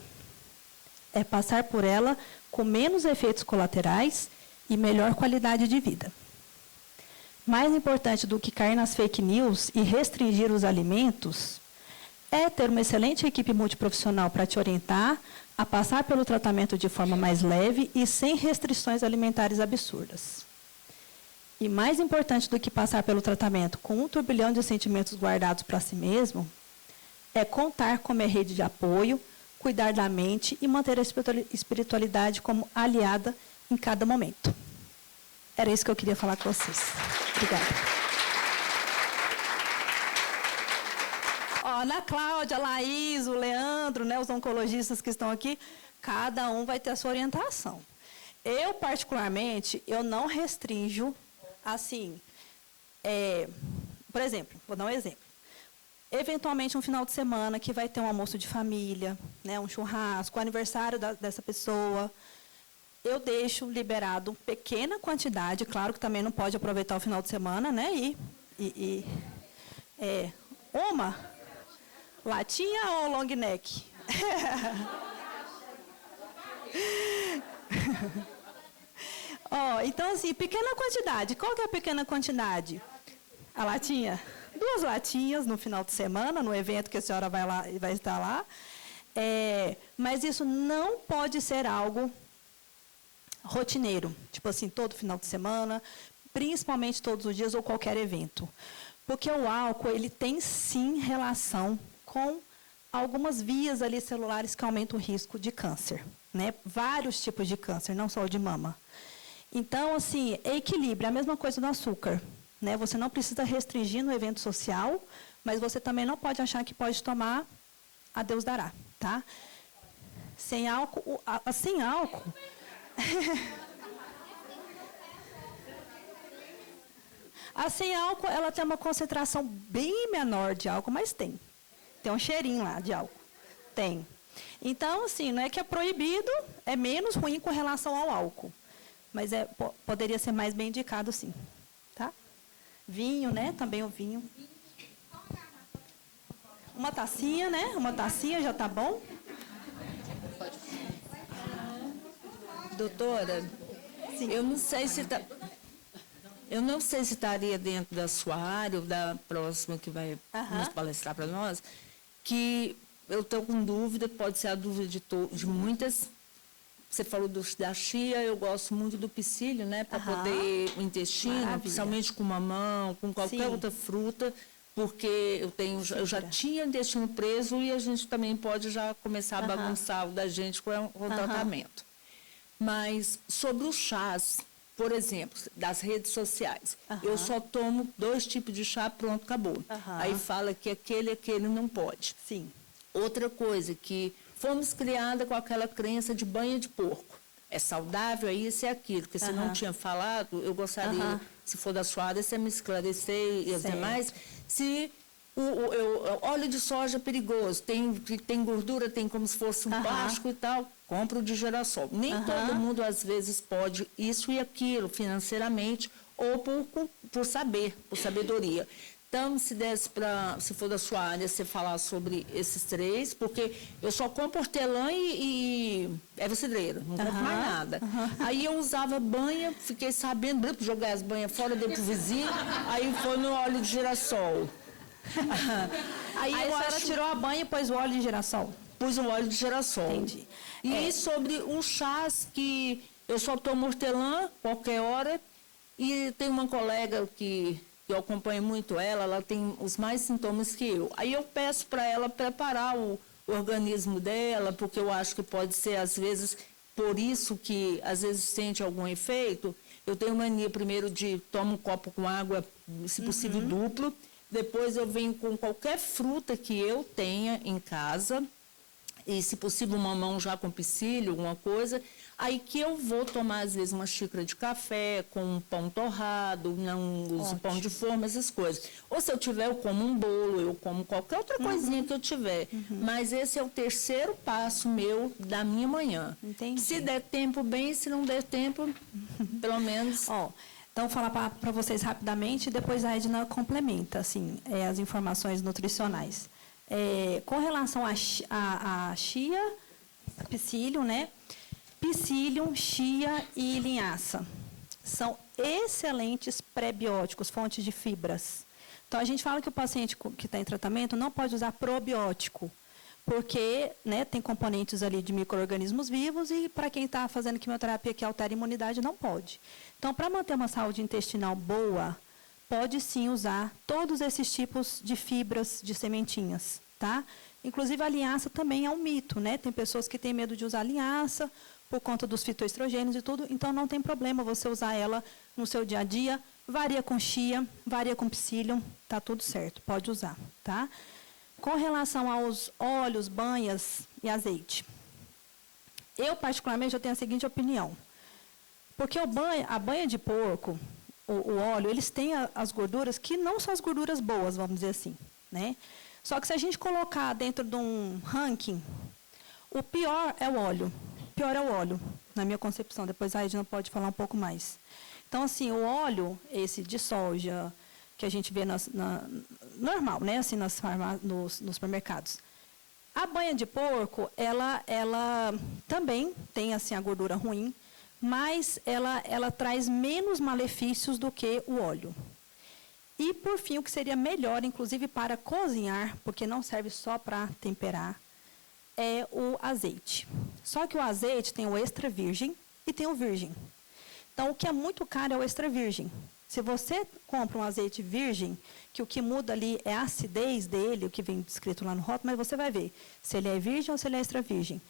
é passar por ela com menos efeitos colaterais e melhor qualidade de vida. Mais importante do que cair nas fake news e restringir os alimentos é ter uma excelente equipe multiprofissional para te orientar a passar pelo tratamento de forma mais leve e sem restrições alimentares absurdas. E mais importante do que passar pelo tratamento com 1 turbilhão de sentimentos guardados para si mesmo, é contar com uma rede de apoio, cuidar da mente e manter a espiritualidade como aliada em cada momento. Era isso que eu queria falar com vocês. Obrigada. Ó, Ana Cláudia, a Laís, o Leandro, né, os oncologistas que estão aqui, cada um vai ter a sua orientação. Eu, particularmente, eu não restringo, assim, por exemplo, vou dar um exemplo. Eventualmente, um final de semana que vai ter um almoço de família, né, um churrasco, o aniversário dessa pessoa, eu deixo liberado pequena quantidade, claro que também não pode aproveitar o final de semana, né? Uma latinha ou long neck? Então, assim, pequena quantidade. Qual que é a pequena quantidade? A latinha? 2 latinhas no final de semana, no evento que a senhora vai lá e vai estar lá. Mas isso não pode ser algo rotineiro, tipo assim, todo final de semana, principalmente todos os dias ou qualquer evento. Porque o álcool, ele tem sim relação com algumas vias ali celulares que aumentam o risco de câncer, né? Vários tipos de câncer, não só o de mama. Então, assim, equilíbrio, é a mesma coisa do açúcar, né? Você não precisa restringir no evento social, mas você também não pode achar que pode tomar a Deus dará, tá? Sem álcool, sem álcool. A sem álcool, ela tem uma concentração bem menor de álcool, mas tem um cheirinho lá de álcool. Tem. Então, assim, não é que é proibido, é menos ruim com relação ao álcool. Mas poderia ser mais bem indicado, sim. Tá? Vinho, né? Também o vinho. Uma tacinha, né? Uma tacinha já tá bom. Doutora, sim. Eu não sei se estaria dentro da sua área ou da próxima que vai nos palestrar para nós, que eu estou com dúvida, pode ser a dúvida de muitas. Você falou da chia, eu gosto muito do psyllium, né, para poder o intestino, Maravilha. principalmente com mamão, com qualquer outra fruta, porque eu já tinha intestino preso e a gente também pode já começar a bagunçar o da gente com o tratamento. Mas sobre os chás, por exemplo, das redes sociais, eu só tomo 2 tipos de chá, pronto, acabou. Aí fala que aquele não pode. Sim. Outra coisa, que fomos criadas com aquela crença de banha de porco. É saudável, é isso e aquilo. Porque se não tinha falado, eu gostaria, se for da sua área, você me esclarecer e as demais, se Óleo de soja é perigoso, tem gordura, tem como se fosse um plástico e tal, compra o de girassol. Nem todo mundo, às vezes, pode isso e aquilo, financeiramente, ou por saber, por sabedoria. Então, se for da sua área, você falar sobre esses 3, porque eu só compro hortelã e erva cidreira, não compro mais nada. Aí eu usava banha, fiquei sabendo, jogar as banhas fora, dei pro vizinho, aí foi no óleo de girassol. Aí a senhora tirou a banha e pôs o óleo de girassol? Pus o óleo de girassol. Entendi. E sobre um chás que eu só tomo hortelã, qualquer hora, e tem uma colega que eu acompanho muito ela tem os mais sintomas que eu. Aí eu peço para ela preparar o organismo dela, porque eu acho que pode ser, às vezes, por isso que, às vezes, sente algum efeito. Eu tenho mania, primeiro, de tomar um copo com água, se possível, duplo. Depois eu venho com qualquer fruta que eu tenha em casa, e se possível um mamão já com psyllium, alguma coisa, aí que eu vou tomar às vezes uma xícara de café com um pão torrado, não uso pão de forma, essas coisas. Ou se eu tiver, eu como um bolo, eu como qualquer outra coisinha que eu tiver. Mas esse é o 3º passo meu da minha manhã. Entendi. Se der tempo, bem, se não der tempo, pelo menos... Então, vou falar para vocês rapidamente, e depois a Edna complementa assim, as informações nutricionais. Com relação a chia, psyllium, né? Psyllium, chia e linhaça são excelentes pré-bióticos, fontes de fibras. Então, a gente fala que o paciente que está em tratamento não pode usar probiótico, porque, né, tem componentes ali de micro-organismos vivos e para quem está fazendo quimioterapia que altera a imunidade, não pode. Então, para manter uma saúde intestinal boa, pode sim usar todos esses tipos de fibras de sementinhas, tá? Inclusive a linhaça também é um mito, né? Tem pessoas que têm medo de usar linhaça por conta dos fitoestrogênios e tudo, então não tem problema você usar ela no seu dia a dia. Varia com chia, varia com psyllium, tá tudo certo, pode usar, tá? Com relação aos óleos, banhas e azeite, eu particularmente eu tenho a seguinte opinião. Porque a banha de porco, o óleo, eles têm as gorduras que não são as gorduras boas, vamos dizer assim, né? Só que se a gente colocar dentro de um ranking, o pior é o óleo. O pior é o óleo, na minha concepção. Depois a Edna pode falar um pouco mais. Então, assim, o óleo, esse de soja, que a gente vê normal, né? Assim, nos supermercados. A banha de porco, ela também tem assim, a gordura ruim, mas ela traz menos malefícios do que o óleo. E, por fim, o que seria melhor, inclusive para cozinhar, porque não serve só para temperar, é o azeite. Só que o azeite tem o extra virgem e tem o virgem. Então, o que é muito caro é o extra virgem. Se você compra um azeite virgem, que o que muda ali é a acidez dele, o que vem descrito lá no rótulo, mas você vai ver se ele é virgem ou se ele é extra virgem.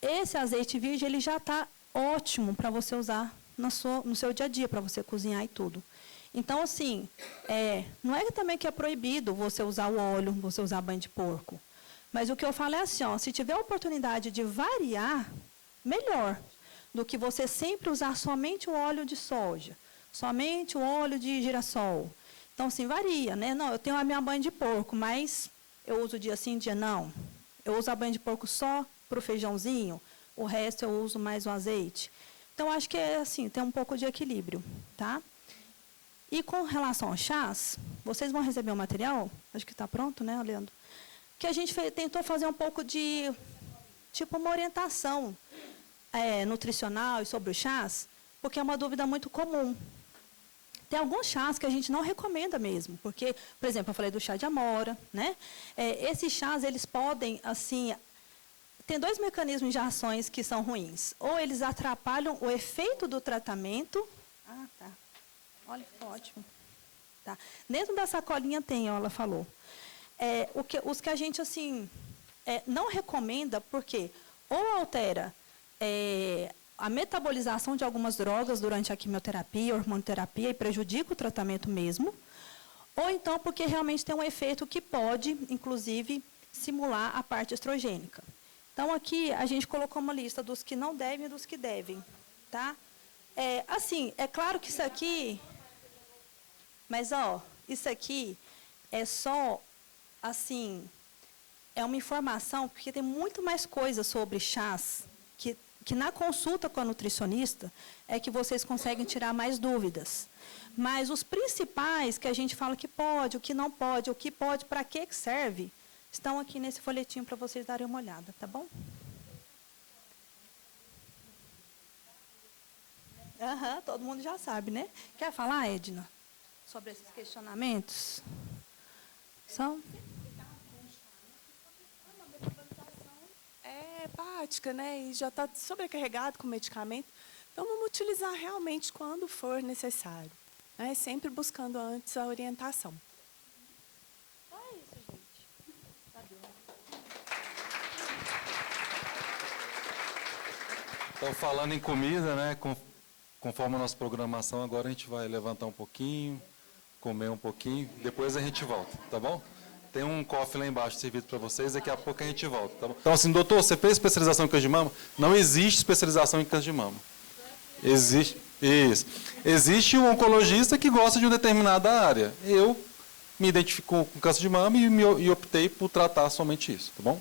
Esse azeite virgem, ele já está ótimo para você usar no seu dia a dia, para você cozinhar e tudo. Então, assim, não é também que é proibido você usar o óleo, você usar banho de porco. Mas o que eu falo é assim, se tiver a oportunidade de variar, melhor do que você sempre usar somente o óleo de soja, somente o óleo de girassol. Então, assim, varia, né? Não, eu tenho a minha banha de porco, mas eu uso dia sim, dia não. Eu uso a banha de porco só para o feijãozinho, o resto eu uso mais o azeite. Então, acho que é assim, tem um pouco de equilíbrio, tá? E com relação aos chás, vocês vão receber o material, acho que está pronto, né, Leandro? Que a gente tentou fazer um pouco de, tipo, uma orientação nutricional e sobre os chás, porque é uma dúvida muito comum. Tem alguns chás que a gente não recomenda mesmo, porque, por exemplo, eu falei do chá de amora, né? Esses chás, eles podem, assim, tem 2 mecanismos de ações que são ruins. Ou eles atrapalham o efeito do tratamento. Ah, tá. Olha, ótimo. Tá. Dentro da sacolinha tem, ela falou. Os que a gente, assim, não recomenda, porque ou altera a metabolização de algumas drogas durante a quimioterapia, hormonoterapia, e prejudica o tratamento mesmo, ou então porque realmente tem um efeito que pode, inclusive, simular a parte estrogênica. Então, aqui, a gente colocou uma lista dos que não devem e dos que devem, tá? Assim, é claro que isso aqui... Mas, isso aqui é só assim, é uma informação, porque tem muito mais coisa sobre chás, que na consulta com a nutricionista é que vocês conseguem tirar mais dúvidas. Mas os principais que a gente fala que pode, o que não pode, o que pode, para que serve, estão aqui nesse folhetinho para vocês darem uma olhada, tá bom? Todo mundo já sabe, né? Quer falar, Edna, sobre esses questionamentos? São? É hepática, né? E já está sobrecarregado com medicamento. Então, vamos utilizar realmente quando for necessário, né? Sempre buscando antes a orientação. É isso, gente. Então, falando em comida, né, conforme a nossa programação, agora a gente vai levantar um pouquinho, comer um pouquinho, depois a gente volta, tá bom? Tem um cofre lá embaixo servido para vocês, daqui a pouco a gente volta, tá bom? Então, assim, doutor, você fez especialização em câncer de mama? Não existe especialização em câncer de mama. Existe, isso. Existe um oncologista que gosta de uma determinada área. Eu me identifico com câncer de mama e optei por tratar somente isso, tá bom?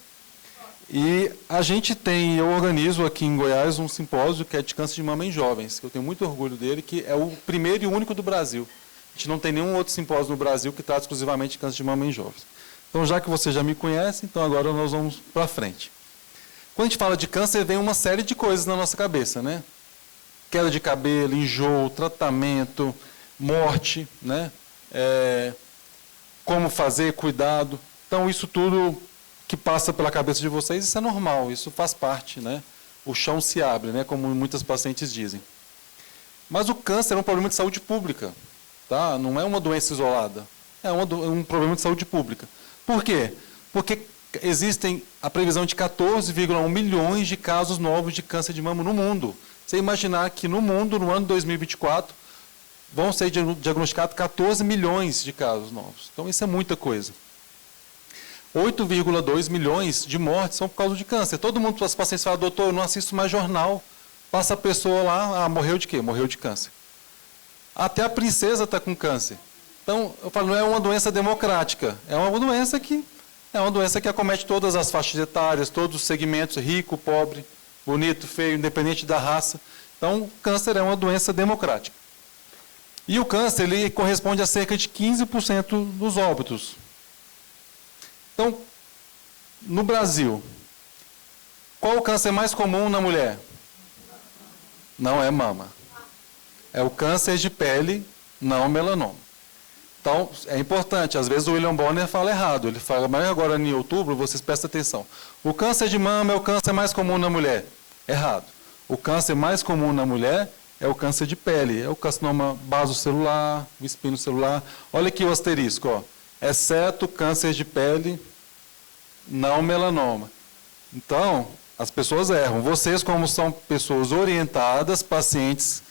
E a gente tem, eu organizo aqui em Goiás um simpósio que é de câncer de mama em jovens, que eu tenho muito orgulho dele, que é o primeiro e único do Brasil. A gente não tem nenhum outro simpósio no Brasil que trata exclusivamente de câncer de mama em jovens. Então, já que você já me conhece, então agora nós vamos para frente. Quando a gente fala de câncer, vem uma série de coisas na nossa cabeça, né? Queda de cabelo, enjoo, tratamento, morte, né? Como fazer, cuidado. Então, isso tudo que passa pela cabeça de vocês, isso é normal, isso faz parte, né? O chão se abre, né? Como muitas pacientes dizem. Mas o câncer é um problema de saúde pública, tá? Não é uma doença isolada, é um problema de saúde pública. Por quê? Porque existem a previsão de 14,1 milhões de casos novos de câncer de mama no mundo. Você imaginar que no mundo, no ano de 2024, vão ser diagnosticados 14 milhões de casos novos. Então, isso é muita coisa. 8,2 milhões de mortes são por causa de câncer. Todo mundo, os pacientes falam, doutor, eu não assisto mais jornal. Passa a pessoa lá, morreu de quê? Morreu de câncer. Até a princesa está com câncer. Então, eu falo, não é uma doença democrática. É uma doença que acomete todas as faixas etárias, todos os segmentos, rico, pobre, bonito, feio, independente da raça. Então, o câncer é uma doença democrática. E o câncer, ele corresponde a cerca de 15% dos óbitos. Então, no Brasil, qual o câncer mais comum na mulher? Não é mama. É o câncer de pele, não melanoma. Então, é importante, às vezes o William Bonner fala errado, ele fala, mas agora em outubro, vocês prestem atenção. O câncer de mama é o câncer mais comum na mulher. Errado. O câncer mais comum na mulher é o câncer de pele, é o carcinoma basocelular, o espino celular. Olha aqui o asterisco, ó. Exceto câncer de pele, não melanoma. Então, as pessoas erram. Vocês, como são pessoas orientadas, pacientes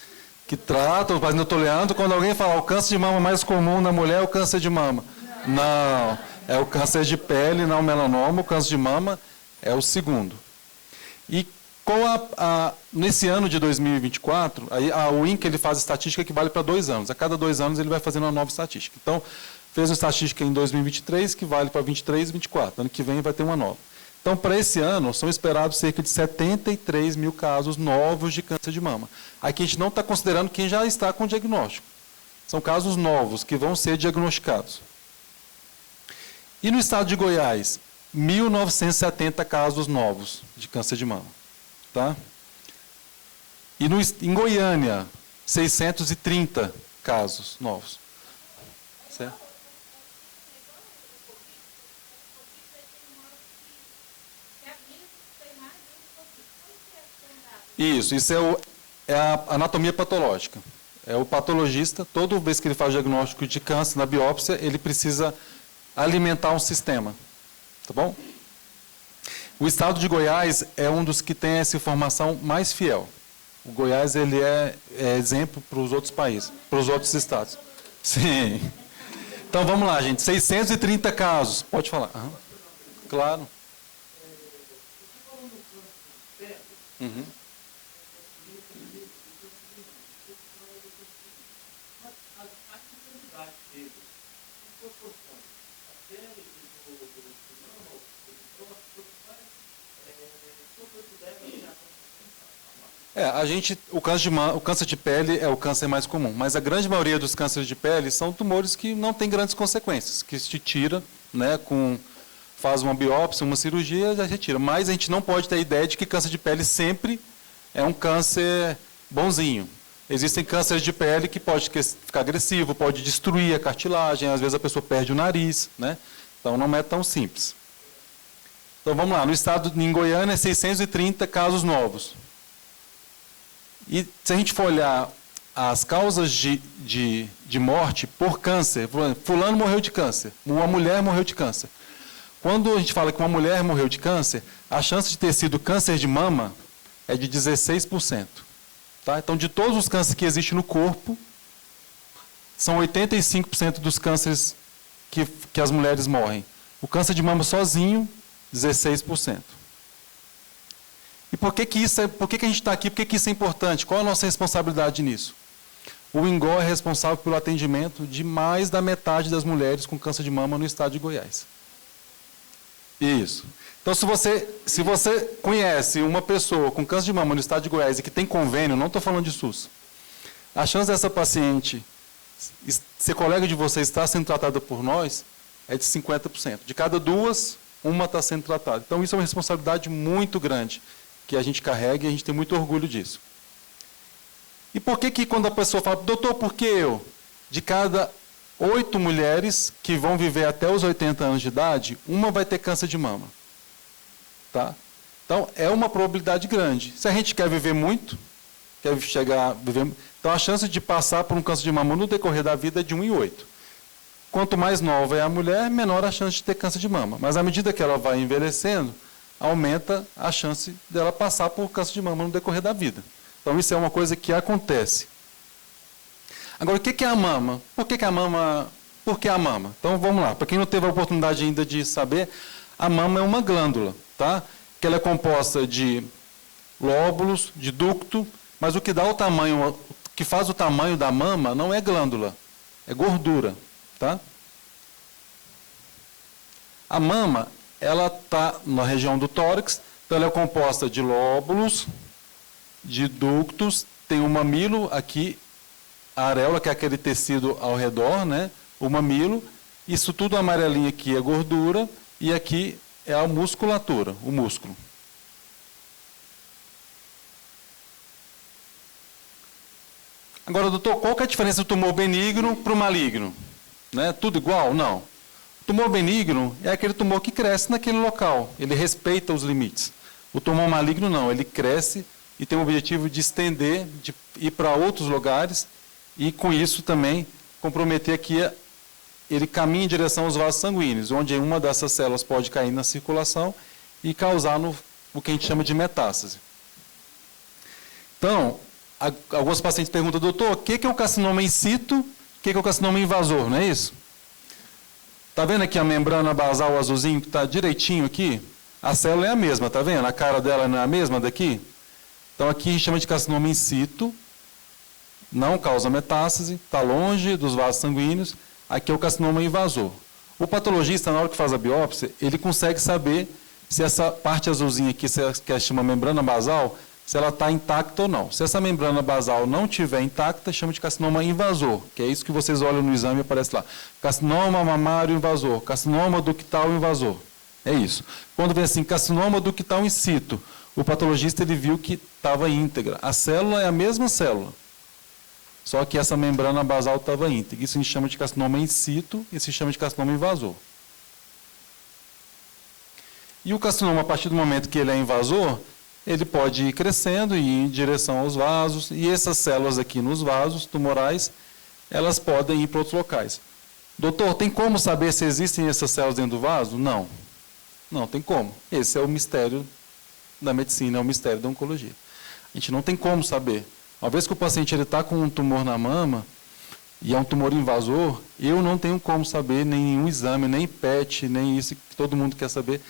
que tratam, mas eu estou olhando, quando alguém fala o câncer de mama mais comum na mulher é o câncer de mama. Não, é o câncer de pele, não melanoma, o câncer de mama é o segundo. E com nesse ano de 2024, o INCA ele faz estatística que vale para 2 anos. A cada 2 anos ele vai fazendo uma nova estatística. Então, fez uma estatística em 2023 que vale para 23 e 24. Ano que vem vai ter uma nova. Então, para esse ano, são esperados cerca de 73 mil casos novos de câncer de mama. Aqui a gente não está considerando quem já está com diagnóstico. São casos novos que vão ser diagnosticados. E no estado de Goiás, 1.970 casos novos de câncer de mama. Tá? E em Goiânia, 630 casos novos. Certo? Isso é a anatomia patológica. É o patologista, toda vez que ele faz diagnóstico de câncer na biópsia, ele precisa alimentar um sistema. Tá bom? O estado de Goiás é um dos que tem essa informação mais fiel. O Goiás ele é exemplo para os outros países, para os outros estados. Sim. Então vamos lá, gente. 630 casos. Pode falar. Uhum. Claro. Uhum. O câncer de pele é o câncer mais comum, mas a grande maioria dos cânceres de pele são tumores que não têm grandes consequências, que se tira, né, faz uma biópsia, uma cirurgia, já retira. Mas a gente não pode ter a ideia de que câncer de pele sempre é um câncer bonzinho. Existem cânceres de pele que pode ficar agressivo, pode destruir a cartilagem, às vezes a pessoa perde o nariz, né? Então não é tão simples. Então vamos lá, no estado, em Goiânia, 630 casos novos. E se a gente for olhar as causas de morte por câncer, fulano morreu de câncer, uma mulher morreu de câncer. Quando a gente fala que uma mulher morreu de câncer, a chance de ter sido câncer de mama é de 16%. Tá? Então, de todos os cânceres que existem no corpo, são 85% dos cânceres que as mulheres morrem. O câncer de mama sozinho, 16%. E por que a gente está aqui? Por que isso é importante? Qual a nossa responsabilidade nisso? O INGOL é responsável pelo atendimento de mais da metade das mulheres com câncer de mama no estado de Goiás. Isso. Então, se você conhece uma pessoa com câncer de mama no estado de Goiás e que tem convênio, não estou falando de SUS, a chance dessa paciente ser colega de vocês estar sendo tratada por nós é de 50%. De cada duas, uma está sendo tratada. Então, isso é uma responsabilidade muito grande que a gente carrega e a gente tem muito orgulho disso. E por que quando a pessoa fala, doutor, por que eu? De cada 8 mulheres que vão viver até os 80 anos de idade, uma vai ter câncer de mama. Tá? Então, é uma probabilidade grande. Se a gente quer viver muito, quer chegar a viver... Então, a chance de passar por um câncer de mama no decorrer da vida é de 1 em 8. Quanto mais nova é a mulher, menor a chance de ter câncer de mama. Mas, à medida que ela vai envelhecendo, aumenta a chance dela passar por câncer de mama no decorrer da vida. Então, isso é uma coisa que acontece. Agora, o que é a mama? Por que a mama? Por que a mama? Então, vamos lá. Para quem não teve a oportunidade ainda de saber, a mama é uma glândula, tá? Que ela é composta de lóbulos, de ducto, mas o que dá o tamanho, o que faz o tamanho da mama não é glândula, é gordura, tá? A mama, ela está na região do tórax, então ela é composta de lóbulos, de ductos, tem um mamilo aqui, a areola, que é aquele tecido ao redor, né? O mamilo, isso tudo amarelinho aqui é gordura, e aqui é a musculatura, o músculo. Agora, doutor, qual que é a diferença do tumor benigno para o maligno? Né? Tudo igual? Não. O tumor benigno é aquele tumor que cresce naquele local, ele respeita os limites. O tumor maligno não, ele cresce e tem o objetivo de estender, de ir para outros lugares, e com isso também comprometer que ele caminhe em direção aos vasos sanguíneos, onde uma dessas células pode cair na circulação e causar o que a gente chama de metástase. Então, alguns pacientes perguntam, doutor, o que é o carcinoma in situ, o que é o carcinoma invasor, não é isso? Está vendo aqui a membrana basal azulzinho que está direitinho aqui? A célula é a mesma, está vendo? A cara dela não é a mesma daqui? Então, aqui a gente chama de carcinoma in situ, não causa metástase, está longe dos vasos sanguíneos. Aqui é o carcinoma invasor. O patologista, na hora que faz a biópsia, ele consegue saber se essa parte azulzinha aqui, que chama membrana basal, se ela está intacta ou não. Se essa membrana basal não estiver intacta, chama de carcinoma invasor, que é isso que vocês olham no exame e aparece lá. Carcinoma mamário invasor, carcinoma ductal invasor. É isso. Quando vem assim, carcinoma ductal in situ, o patologista ele viu que estava íntegra. A célula é a mesma célula, só que essa membrana basal estava íntegra. Isso a gente chama de carcinoma in situ e se chama de carcinoma invasor. E o carcinoma, a partir do momento que ele é invasor, ele pode ir crescendo e ir em direção aos vasos, e essas células aqui nos vasos tumorais, elas podem ir para outros locais. Doutor, tem como saber se existem essas células dentro do vaso? Não. Não tem como. Esse é o mistério da medicina, é o mistério da oncologia. A gente não tem como saber. Uma vez que o paciente está com um tumor na mama, e é um tumor invasor, eu não tenho como saber, nenhum exame, nem PET, nem isso que todo mundo quer saber,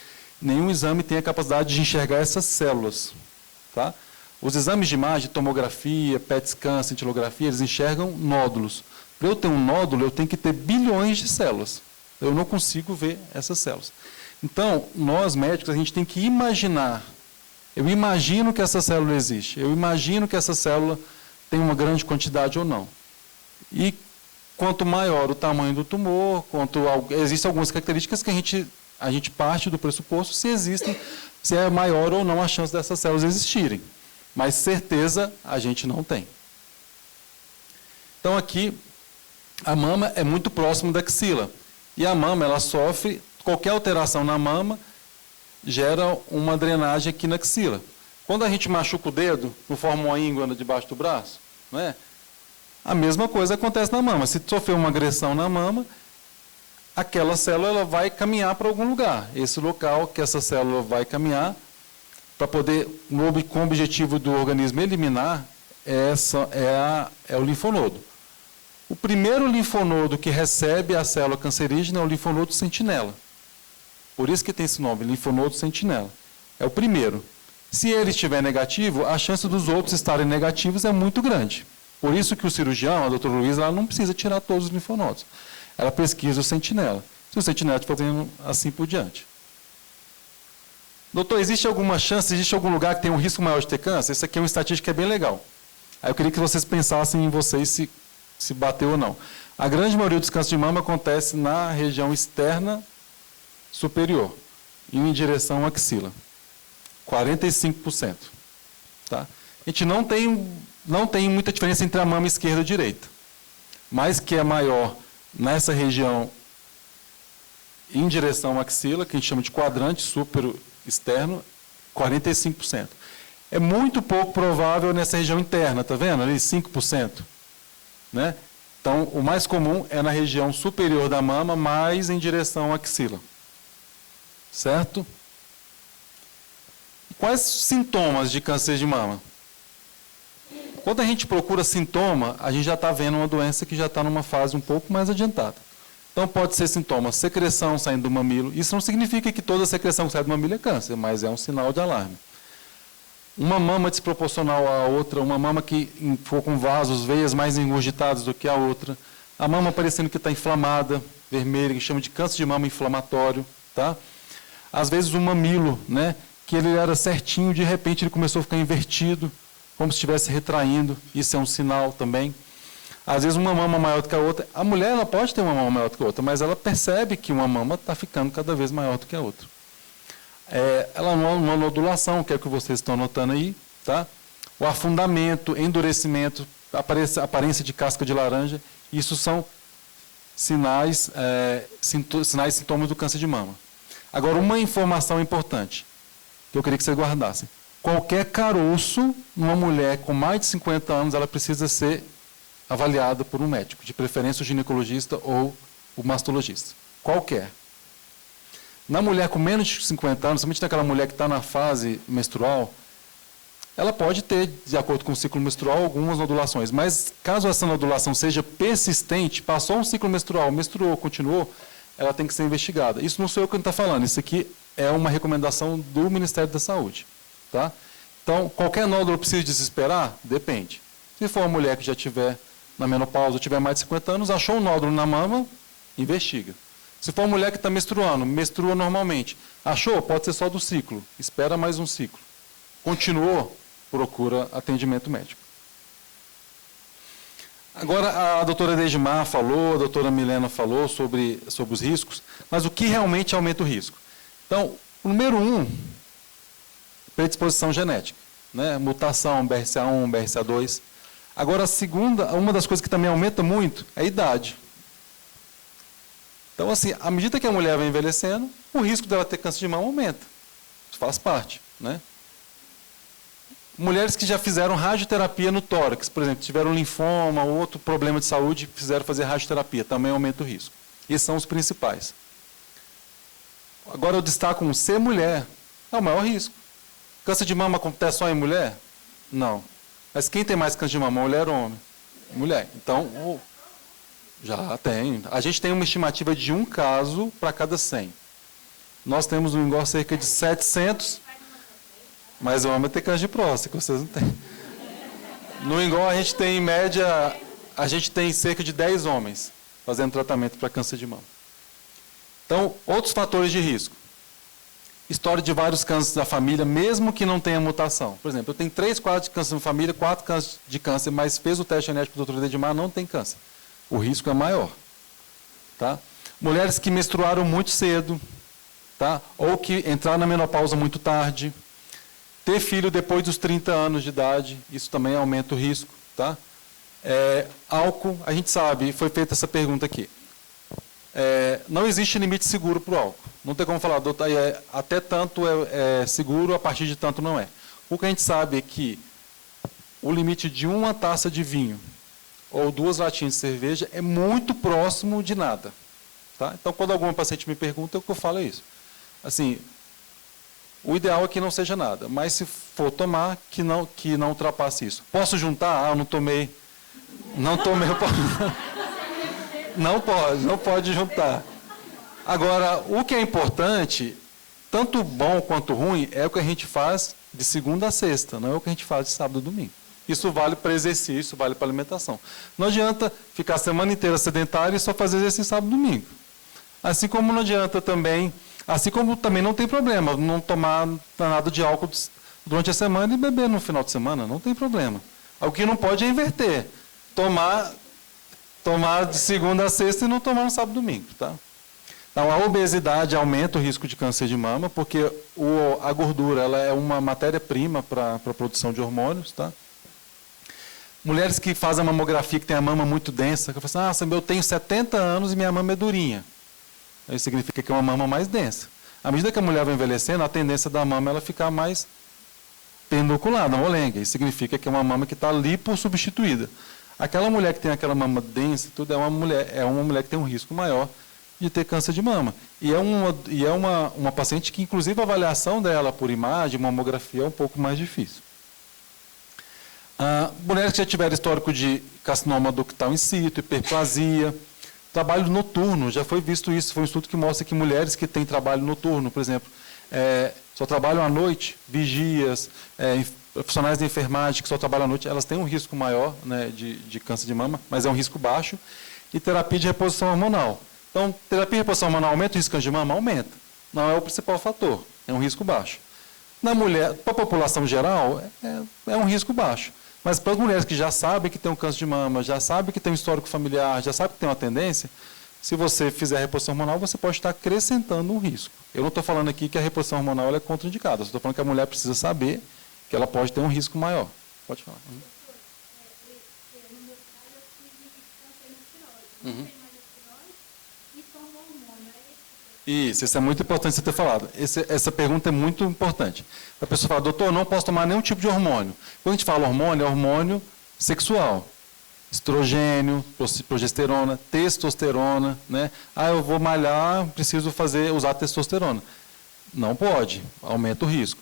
nenhum exame tem a capacidade de enxergar essas células. Tá? Os exames de imagem, tomografia, PET scan, cintilografia, eles enxergam nódulos. Para eu ter um nódulo, eu tenho que ter bilhões de células. Eu não consigo ver essas células. Então, nós médicos, a gente tem que imaginar Eu imagino que essa célula existe, eu imagino que essa célula tem uma grande quantidade ou não. E quanto maior o tamanho do tumor, existem algumas características que a gente parte do pressuposto se é maior ou não a chance dessas células existirem. Mas certeza a gente não tem. Então aqui, a mama é muito próximo da axila. E a mama, ela sofre, qualquer alteração na mama gera uma drenagem aqui na axila. Quando a gente machuca o dedo, não forma uma íngua debaixo do braço, não é? A mesma coisa acontece na mama. Se sofrer uma agressão na mama, aquela célula ela vai caminhar para algum lugar. Esse local que essa célula vai caminhar, para poder, com o objetivo do organismo eliminar, é o linfonodo. O primeiro linfonodo que recebe a célula cancerígena é o linfonodo sentinela. Por isso que tem esse nome, linfonodo sentinela. É o primeiro. Se ele estiver negativo, a chance dos outros estarem negativos é muito grande. Por isso que o cirurgião, a doutora Luísa, ela não precisa tirar todos os linfonodos. Ela pesquisa o sentinela. Se o sentinela estiver fazendo assim por diante. Doutor, existe alguma chance, existe algum lugar que tem um risco maior de ter câncer? Isso aqui é uma estatística que é bem legal. Aí eu queria que vocês pensassem em vocês se bateu ou não. A grande maioria dos cânceres de mama acontece na região externa superior, indo em direção à axila. 45%. Tá? A gente não tem muita diferença entre a mama esquerda e a direita. Mas que é maior nessa região em direção à axila, que a gente chama de quadrante súpero externo, 45%. É muito pouco provável nessa região interna, tá vendo? Ali 5%. Né? Então, o mais comum é na região superior da mama, mais em direção à axila. Certo? Quais sintomas de câncer de mama? Quando a gente procura sintoma, a gente já está vendo uma doença que já está numa fase um pouco mais adiantada. Então, pode ser sintoma, secreção saindo do mamilo. Isso não significa que toda secreção que sai do mamilo é câncer, mas é um sinal de alarme. Uma mama desproporcional à outra, uma mama que for com vasos, veias mais engurgitadas do que a outra, a mama parecendo que está inflamada, vermelha, que chama de câncer de mama inflamatório. Tá? Às vezes o mamilo, né, que ele era certinho, de repente ele começou a ficar invertido, como se estivesse retraindo, isso é um sinal também. Às vezes uma mama maior do que a outra. A mulher ela pode ter uma mama maior do que a outra, mas ela percebe que uma mama está ficando cada vez maior do que a outra. Ela uma nodulação, que é o que vocês estão notando aí, tá? O afundamento, endurecimento, aparência de casca de laranja, isso são sinais e sintomas do câncer de mama. Agora, uma informação importante, que eu queria que vocês guardassem. Qualquer caroço numa mulher com mais de 50 anos, ela precisa ser avaliada por um médico, de preferência o ginecologista ou o mastologista. Qualquer. Na mulher com menos de 50 anos, somente naquela mulher que está na fase menstrual, ela pode ter, de acordo com o ciclo menstrual, algumas nodulações. Mas, caso essa nodulação seja persistente, passou um ciclo menstrual, menstruou, continuou, ela tem que ser investigada. Isso não sou eu que está falando, isso aqui é uma recomendação do Ministério da Saúde. Tá? Então, qualquer nódulo precisa desesperar? Depende. Se for uma mulher que já estiver na menopausa, tiver mais de 50 anos, achou um nódulo na mama, investiga. Se for uma mulher que está menstruando, menstrua normalmente, achou, pode ser só do ciclo, espera mais um ciclo. Continuou, procura atendimento médico. Agora, a doutora Edesmar falou, a doutora Milena falou sobre os riscos, mas o que realmente aumenta o risco? Então, o número 1, predisposição genética, né? Mutação, BRCA1, BRCA2. Agora, a segunda, uma das coisas que também aumenta muito é a idade. Então, assim, à medida que a mulher vai envelhecendo, o risco dela ter câncer de mama aumenta. Isso faz parte, né? Mulheres que já fizeram radioterapia no tórax, por exemplo, tiveram linfoma ou outro problema de saúde, fizeram fazer radioterapia, também aumenta o risco. Esses são os principais. Agora eu destaco ser mulher, é o maior risco. Câncer de mama acontece só em mulher? Não. Mas quem tem mais câncer de mama, mulher ou homem? Mulher. Então, já tem. A gente tem uma estimativa de 1 caso para cada 100. Nós temos no Ingor cerca de 700, mas o homem tem câncer de próstata, que vocês não têm. No Ingor a gente tem, em média, a gente tem cerca de 10 homens fazendo tratamento para câncer de mama. Então, outros fatores de risco. história de vários cânceres da família, mesmo que não tenha mutação. Por exemplo, eu tenho 3 quadros de câncer na família, 4 cânceres de câncer, mas fez o teste genético do Dr. Edmar, não tem câncer. O risco é maior. Tá? Mulheres que menstruaram muito cedo, tá? Ou que entraram na menopausa muito tarde, ter filho depois dos 30 anos de idade, isso também aumenta o risco. Tá? Álcool, a gente sabe, foi feita essa pergunta aqui. Não existe limite seguro para o álcool. Não tem como falar, doutor, até tanto é seguro, a partir de tanto não é. O que a gente sabe é que o limite de 1 taça de vinho ou 2 latinhas de cerveja é muito próximo de nada. Tá? Então, quando alguma paciente me pergunta, o que eu falo é isso. Assim, o ideal é que não seja nada, mas se for tomar, que não ultrapasse isso. Posso juntar? Não tomei. Não tomei, eu posso... Não pode juntar. Agora, o que é importante, tanto bom quanto ruim, é o que a gente faz de segunda a sexta, não é o que a gente faz de sábado e domingo. Isso vale para exercício, vale para alimentação. Não adianta ficar a semana inteira sedentário e só fazer exercício sábado e domingo. Assim como não adianta também, assim como também não tem problema não tomar nada de álcool durante a semana e beber no final de semana, não tem problema. O que não pode é inverter. Tomar de segunda a sexta e não tomar no sábado e domingo. Tá? Então, a obesidade aumenta o risco de câncer de mama, porque a gordura ela é uma matéria-prima para a produção de hormônios. Tá? Mulheres que fazem a mamografia, que têm a mama muito densa, que falam assim, eu tenho 70 anos e minha mama é durinha. Isso significa que é uma mama mais densa. À medida que a mulher vai envelhecendo, a tendência da mama é ela ficar mais penduculada, molenga. Isso significa que é uma mama que está lipossubstituída. Aquela mulher que tem aquela mama densa, tudo é uma mulher que tem um risco maior de ter câncer de mama. E é uma paciente que, inclusive, a avaliação dela por imagem, mamografia, é um pouco mais difícil. Mulheres que já tiveram histórico de carcinoma ductal in situ, hiperplasia, trabalho noturno, já foi visto isso, foi um estudo que mostra que mulheres que têm trabalho noturno, por exemplo, só trabalham à noite, vigias, profissionais de enfermagem que só trabalham à noite, elas têm um risco maior, né, de câncer de mama, mas é um risco baixo, e terapia de reposição hormonal. Então, terapia de reposição hormonal aumenta o risco de câncer de mama? Aumenta. Não é o principal fator, é um risco baixo. Na mulher, para a população geral, é um risco baixo. Mas para as mulheres que já sabem que tem um câncer de mama, já sabem que tem um histórico familiar, já sabem que tem uma tendência, se você fizer a reposição hormonal, você pode estar acrescentando um risco. Eu não estou falando aqui que a reposição hormonal é contraindicada, eu estou falando que a mulher precisa saber que ela pode ter um risco maior. Pode falar. Uhum. Isso é muito importante você ter falado. Essa pergunta é muito importante. A pessoa fala, doutor, eu não posso tomar nenhum tipo de hormônio. Quando a gente fala hormônio, é hormônio sexual. Estrogênio, progesterona, testosterona. Né? Eu vou malhar, preciso usar testosterona. Não pode, aumenta o risco.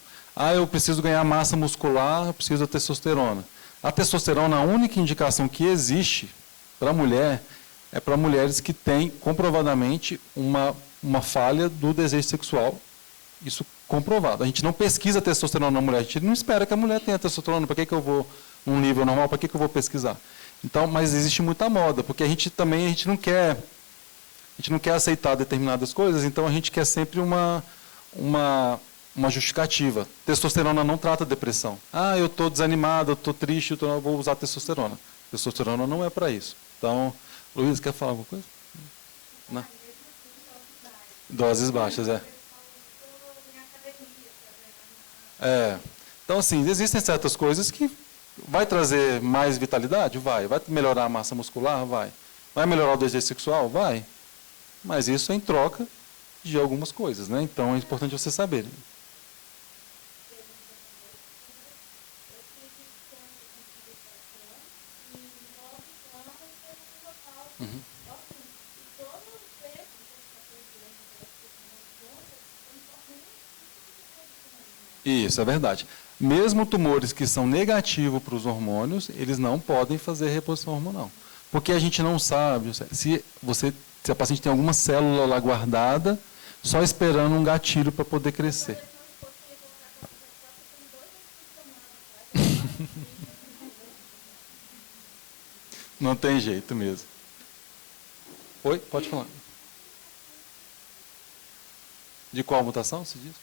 Eu preciso ganhar massa muscular, eu preciso da testosterona. A testosterona, a única indicação que existe para a mulher é para mulheres que têm comprovadamente uma falha do desejo sexual, isso comprovado. A gente não pesquisa testosterona na mulher, a gente não espera que a mulher tenha testosterona, para que eu vou, num nível normal, para que eu vou pesquisar? Então, mas existe muita moda, porque a gente não quer aceitar determinadas coisas, então a gente quer sempre uma justificativa. Testosterona não trata depressão. Eu estou desanimado, eu estou triste, eu vou usar testosterona. Testosterona não é para isso. Então, Luiz, quer falar alguma coisa? Não. Doses baixas, Então, assim, existem certas coisas que vai trazer mais vitalidade? Vai melhorar a massa muscular? Vai melhorar o desejo sexual? Vai. Mas isso é em troca de algumas coisas, né? Então, é importante você saber. Uhum. Isso, é verdade. Mesmo tumores que são negativos para os hormônios, eles não podem fazer reposição hormonal. Porque a gente não sabe se a paciente tem alguma célula lá guardada, só esperando um gatilho para poder crescer. Não tem jeito mesmo. Oi? Pode falar. De qual mutação se diz?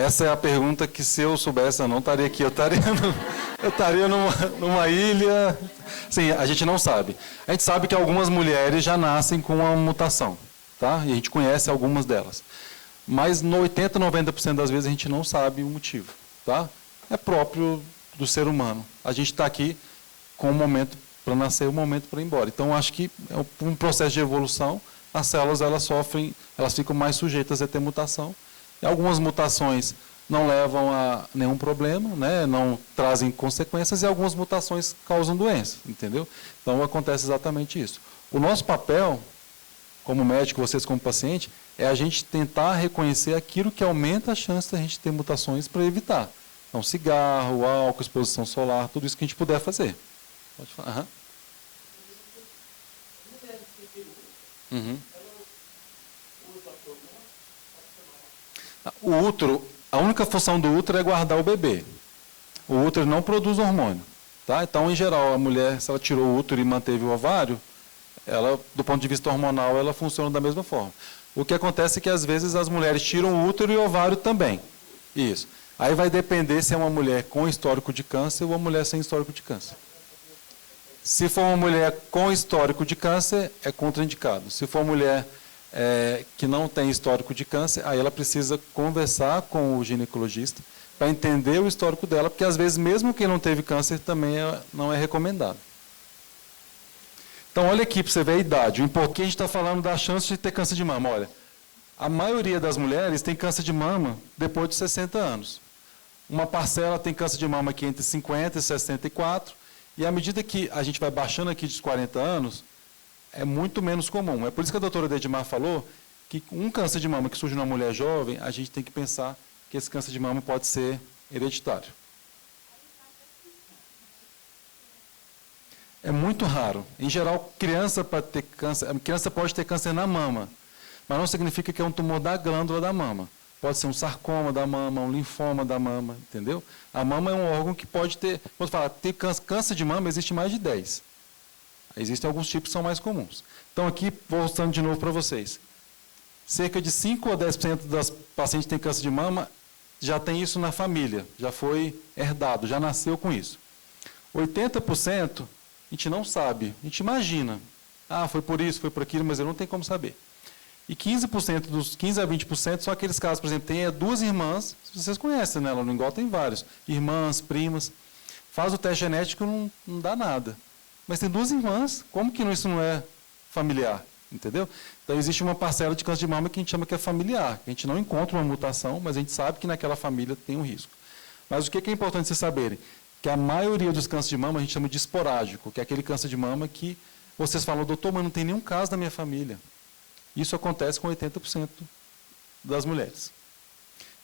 Essa é a pergunta que, se eu soubesse, eu não estaria aqui. Eu estaria numa ilha. Sim, a gente não sabe. A gente sabe que algumas mulheres já nascem com uma mutação, tá? E a gente conhece algumas delas. Mas no 80%, 90% das vezes a gente não sabe o motivo, tá? É próprio do ser humano. A gente está aqui com o momento para nascer e o momento para ir embora. Então, acho que é um processo de evolução. As células, elas ficam mais sujeitas a ter mutação. E algumas mutações não levam a nenhum problema, né? Não trazem consequências, e algumas mutações causam doença, entendeu? Então, acontece exatamente isso. O nosso papel, como médico, vocês como paciente, é a gente tentar reconhecer aquilo que aumenta a chance da gente ter mutações para evitar. Então, cigarro, álcool, exposição solar, tudo isso que a gente puder fazer. Pode falar. Uhum. O útero, a única função do útero é guardar o bebê. O útero não produz hormônio, tá? Então, em geral, a mulher, se ela tirou o útero e manteve o ovário, ela, do ponto de vista hormonal, ela funciona da mesma forma. O que acontece é que, às vezes, as mulheres tiram o útero e o ovário também. Isso. Aí vai depender se é uma mulher com histórico de câncer ou uma mulher sem histórico de câncer. Se for uma mulher com histórico de câncer, é contraindicado. Se for uma mulher que não tem histórico de câncer, aí ela precisa conversar com o ginecologista para entender o histórico dela, porque às vezes mesmo quem não teve câncer também não é recomendado. Então olha aqui para você ver a idade. O importante, a gente está falando da chance de ter câncer de mama. Olha, a maioria das mulheres tem câncer de mama depois de 60 anos. Uma parcela tem câncer de mama aqui entre 50 e 64, e à medida que a gente vai baixando aqui dos 40 anos, é muito menos comum. É por isso que a doutora Dedimar falou que um câncer de mama que surge numa mulher jovem, a gente tem que pensar que esse câncer de mama pode ser hereditário. É muito raro. Em geral, criança pode ter câncer na mama, mas não significa que é um tumor da glândula da mama. Pode ser um sarcoma da mama, um linfoma da mama, entendeu? A mama é um órgão que pode ter... Quando fala ter câncer de mama, existe mais de 10. Existem alguns tipos que são mais comuns. Então, aqui, voltando de novo para vocês. Cerca de 5 a 10% das pacientes que têm câncer de mama já tem isso na família, já foi herdado, já nasceu com isso. 80%, a gente não sabe, a gente imagina. Ah, foi por isso, foi por aquilo, mas eu não tenho como saber. E 15%, dos 15% a 20%, são aqueles casos, por exemplo, tem 2 irmãs, vocês conhecem, né? Lá no Ingol tem vários. Irmãs, primas. Faz o teste genético, não dá nada. Mas tem 2 irmãs, como que isso não é familiar? Entendeu? Então, existe uma parcela de câncer de mama que a gente chama que é familiar. A gente não encontra uma mutação, mas a gente sabe que naquela família tem um risco. Mas o que é importante vocês saberem? Que a maioria dos cânceres de mama a gente chama de esporádico, que é aquele câncer de mama que vocês falam, doutor, mas não tem nenhum caso na minha família. Isso acontece com 80% das mulheres.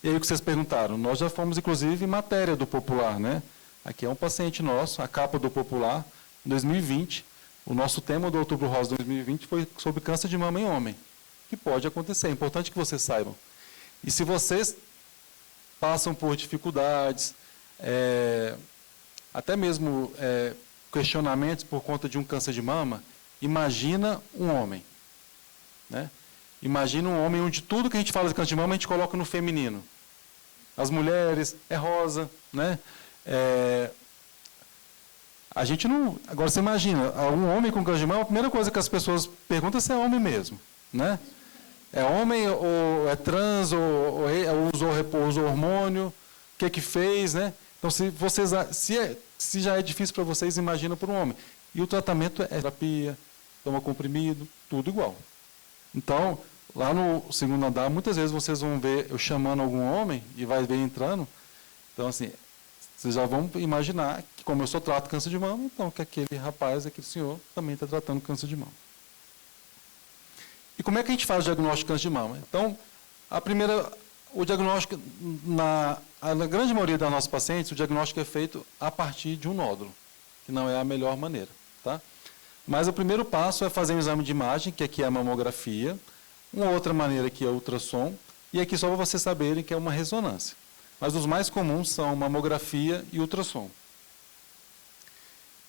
E aí o que vocês perguntaram? Nós já fomos, inclusive, em matéria do Popular, né? Aqui é um paciente nosso, a capa do Popular, em 2020, o nosso tema do Outubro Rosa 2020 foi sobre câncer de mama em homem, que pode acontecer, é importante que vocês saibam. E se vocês passam por dificuldades, até mesmo questionamentos por conta de um câncer de mama, imagina um homem. Né? Imagina um homem onde tudo que a gente fala de câncer de mama a gente coloca no feminino. As mulheres, é rosa, né? A gente não... Agora, você imagina, um homem com câncer de mama, a primeira coisa que as pessoas perguntam é se é homem mesmo. Né? É homem, ou é trans, ou usou hormônio, o que fez, né? Então, se já é difícil para vocês, imagina para um homem. E o tratamento é terapia, toma comprimido, tudo igual. Então, lá no segundo andar, muitas vezes vocês vão ver eu chamando algum homem e vai ver entrando. Então, assim, vocês já vão imaginar que, como eu só trato câncer de mama, então que aquele rapaz, aquele senhor, também está tratando câncer de mama. E como é que a gente faz o diagnóstico de câncer de mama? Então, o diagnóstico, na grande maioria das nossos pacientes, o diagnóstico é feito a partir de um nódulo, que não é a melhor maneira. Tá? Mas o primeiro passo é fazer um exame de imagem, que aqui é a mamografia, uma outra maneira que é o ultrassom, e aqui só para vocês saberem que é uma ressonância. Mas os mais comuns são mamografia e ultrassom.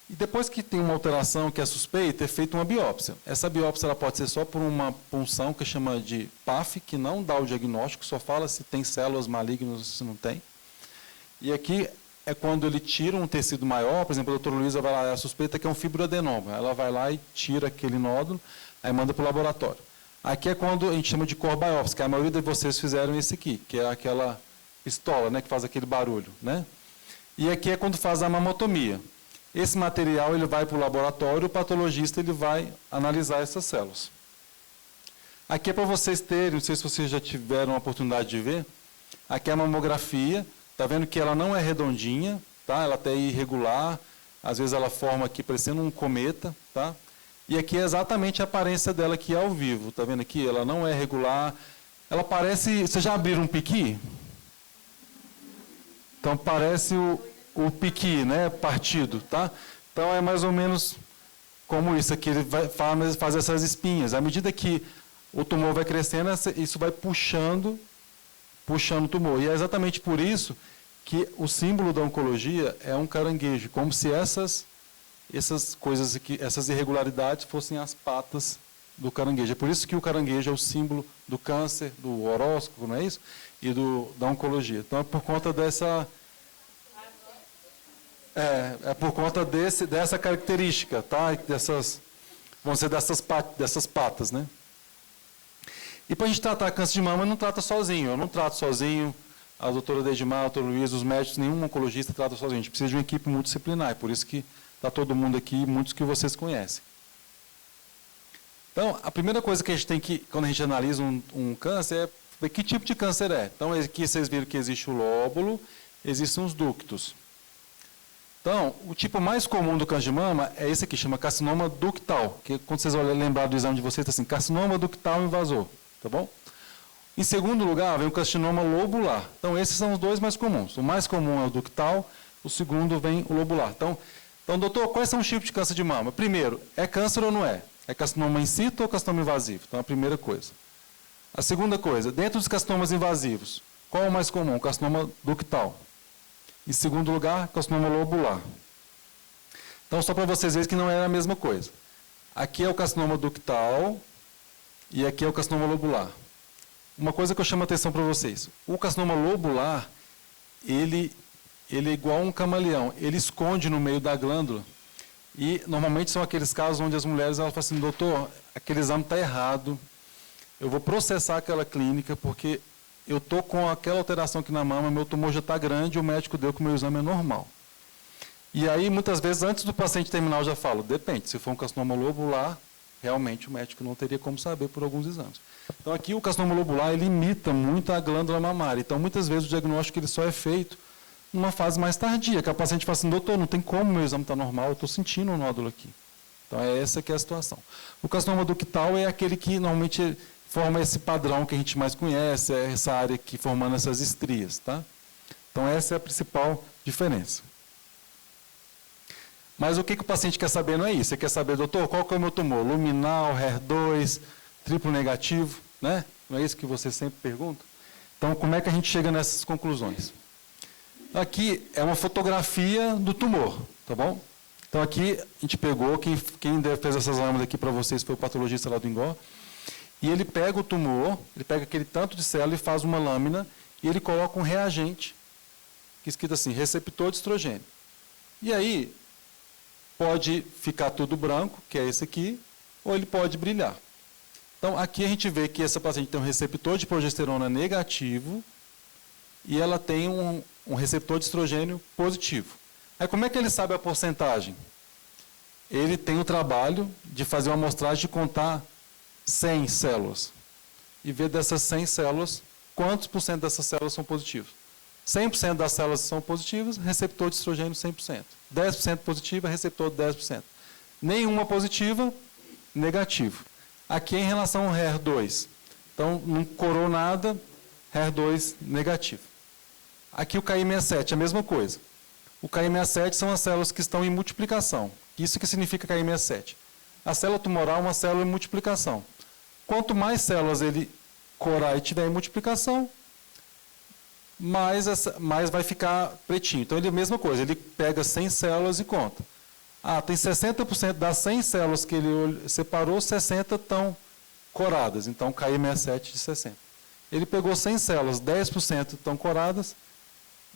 E depois que tem uma alteração que é suspeita, é feita uma biópsia. Essa biópsia ela pode ser só por uma punção que chama de PAF, que não dá o diagnóstico, só fala se tem células malignas ou se não tem. E aqui é quando ele tira um tecido maior, por exemplo, a doutora Luísa vai lá, a suspeita que é um fibroadenoma. Ela vai lá e tira aquele nódulo, aí manda para o laboratório. Aqui é quando a gente chama de core biopsy, que a maioria de vocês fizeram esse aqui, que é aquela pistola, né, que faz aquele barulho, né? E aqui é quando faz a mamotomia. Esse material ele vai para o laboratório, o patologista ele vai analisar essas células. Aqui é para vocês terem, não sei se vocês já tiveram a oportunidade de ver, aqui é a mamografia, está vendo que ela não é redondinha, tá? Ela até é irregular, às vezes ela forma aqui parecendo um cometa, tá? E aqui é exatamente a aparência dela aqui ao vivo, está vendo aqui? Ela não é regular, ela parece, vocês já abriram um piqui? Então parece o piqui, né, partido, tá? Então é mais ou menos como isso aqui, ele vai faz essas espinhas. À medida que o tumor vai crescendo, isso vai puxando o tumor. E é exatamente por isso que o símbolo da oncologia é um caranguejo, como se essas coisas aqui, essas irregularidades fossem as patas do caranguejo. É por isso que o caranguejo é o símbolo do câncer, do horóscopo, não é isso? E da oncologia. Então é por conta dessa por conta dessa característica, tá? Vamos dizer, dessas patas, né? E para a gente tratar câncer de mama, não trata sozinho. Eu não trato sozinho, a doutora Dedimar, a doutora Luísa, os médicos, nenhum oncologista trata sozinho. A gente precisa de uma equipe multidisciplinar, por isso que está todo mundo aqui, muitos que vocês conhecem. Então, a primeira coisa que a gente tem que, quando a gente analisa um câncer, é ver que tipo de câncer é. Então, aqui vocês viram que existe o lóbulo, existem os ductos. Então, o tipo mais comum do câncer de mama é esse aqui, chama carcinoma ductal, que quando vocês olharem, lembrar do exame de vocês, está assim, carcinoma ductal invasor, tá bom? Em segundo lugar, vem o carcinoma lobular. Então, esses são os dois mais comuns. O mais comum é o ductal, o segundo vem o lobular. Então, doutor, quais são os tipos de câncer de mama? Primeiro, é câncer ou não é? É carcinoma in situ ou carcinoma invasivo? Então, a primeira coisa. A segunda coisa, dentro dos carcinomas invasivos, qual é o mais comum? O carcinoma ductal. Em segundo lugar, carcinoma lobular. Então, só para vocês verem que não é a mesma coisa. Aqui é o carcinoma ductal e aqui é o carcinoma lobular. Uma coisa que eu chamo a atenção para vocês. O carcinoma lobular, ele é igual a um camaleão. Ele esconde no meio da glândula. E, normalmente, são aqueles casos onde as mulheres elas falam assim, doutor, aquele exame está errado, eu vou processar aquela clínica porque eu estou com aquela alteração aqui na mama, meu tumor já está grande e o médico deu que o meu exame é normal. E aí, muitas vezes, antes do paciente terminar, eu já falo, depende, se for um carcinoma lobular, realmente o médico não teria como saber por alguns exames. Então, aqui o carcinoma lobular, ele imita muito a glândula mamária. Então, muitas vezes, o diagnóstico ele só é feito numa fase mais tardia, que a paciente fala assim, doutor, não tem como, meu exame está normal, eu estou sentindo um nódulo aqui. Então, é essa que é a situação. O carcinoma ductal é aquele que, normalmente, forma esse padrão que a gente mais conhece, é essa área aqui formando essas estrias, tá? Então, essa é a principal diferença. Mas o que o paciente quer saber não é isso. Ele quer saber, doutor, qual que é o meu tumor? Luminal, HER2, triplo negativo, né? Não é isso que você sempre pergunta? Então, como é que a gente chega nessas conclusões? Aqui é uma fotografia do tumor, tá bom? Então, aqui a gente pegou, quem fez essas lâminas aqui para vocês foi o patologista lá do INGOR, e ele pega o tumor, ele pega aquele tanto de célula e faz uma lâmina, e ele coloca um reagente, que é escrito assim, receptor de estrogênio. E aí, pode ficar tudo branco, que é esse aqui, ou ele pode brilhar. Então, aqui a gente vê que essa paciente tem um receptor de progesterona negativo, e ela tem um receptor de estrogênio positivo. Aí, como é que ele sabe a porcentagem? Ele tem o trabalho de fazer uma amostragem de contar 100 células. E ver dessas 100 células, quantos por cento dessas células são positivos. 100% das células são positivas, receptor de estrogênio 100%. 10% positiva, receptor de 10%. Nenhuma positiva, negativo. Aqui é em relação ao HER2. Então, não corou nada, HER2 negativo. Aqui o KI67, a mesma coisa. O KI67 são as células que estão em multiplicação. Isso que significa KI67. A célula tumoral é uma célula em multiplicação. Quanto mais células ele corar e tiver em multiplicação, mais vai ficar pretinho. Então, ele é a mesma coisa, ele pega 100 células e conta. Ah, tem 60% das 100 células que ele separou, 60 estão coradas, então KI67 de 60. Ele pegou 100 células, 10% estão coradas,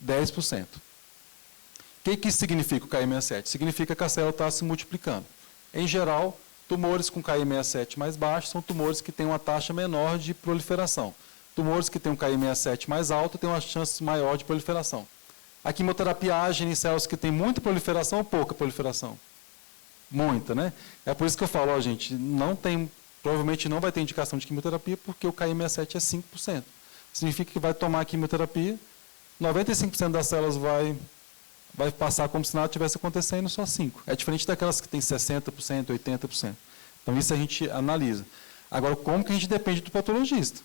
10%. O que isso significa o KI67? Significa que a célula está se multiplicando. Em geral, tumores com KI67 mais baixo são tumores que têm uma taxa menor de proliferação. Tumores que têm um KI67 mais alto têm uma chance maior de proliferação. A quimioterapia age em células que têm muita proliferação ou pouca proliferação? Muita, né? É por isso que eu falo, ó, gente, provavelmente não vai ter indicação de quimioterapia porque o KI67 é 5%. Significa que vai tomar a quimioterapia, 95% das células vai passar como se nada tivesse acontecendo, só 5%. É diferente daquelas que têm 60%, 80%. Então, isso a gente analisa. Agora, como que a gente depende do patologista?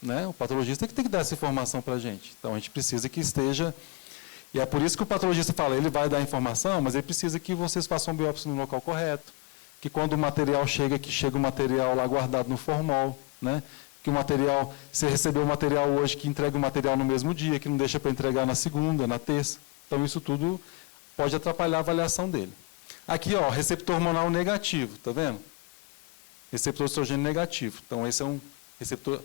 Né? O patologista é que tem que dar essa informação para a gente. Então, a gente precisa que esteja... E é por isso que o patologista fala, ele vai dar a informação, mas ele precisa que vocês façam biópsia no local correto, que quando o material chega, que chega o material lá guardado no formol, né? Que o material, você recebeu o material hoje, que entrega o material no mesmo dia, que não deixa para entregar na segunda, na terça. Então, isso tudo pode atrapalhar a avaliação dele. Aqui, ó, receptor hormonal negativo, tá vendo? Receptor de estrogênio negativo. Então, esse é um receptor...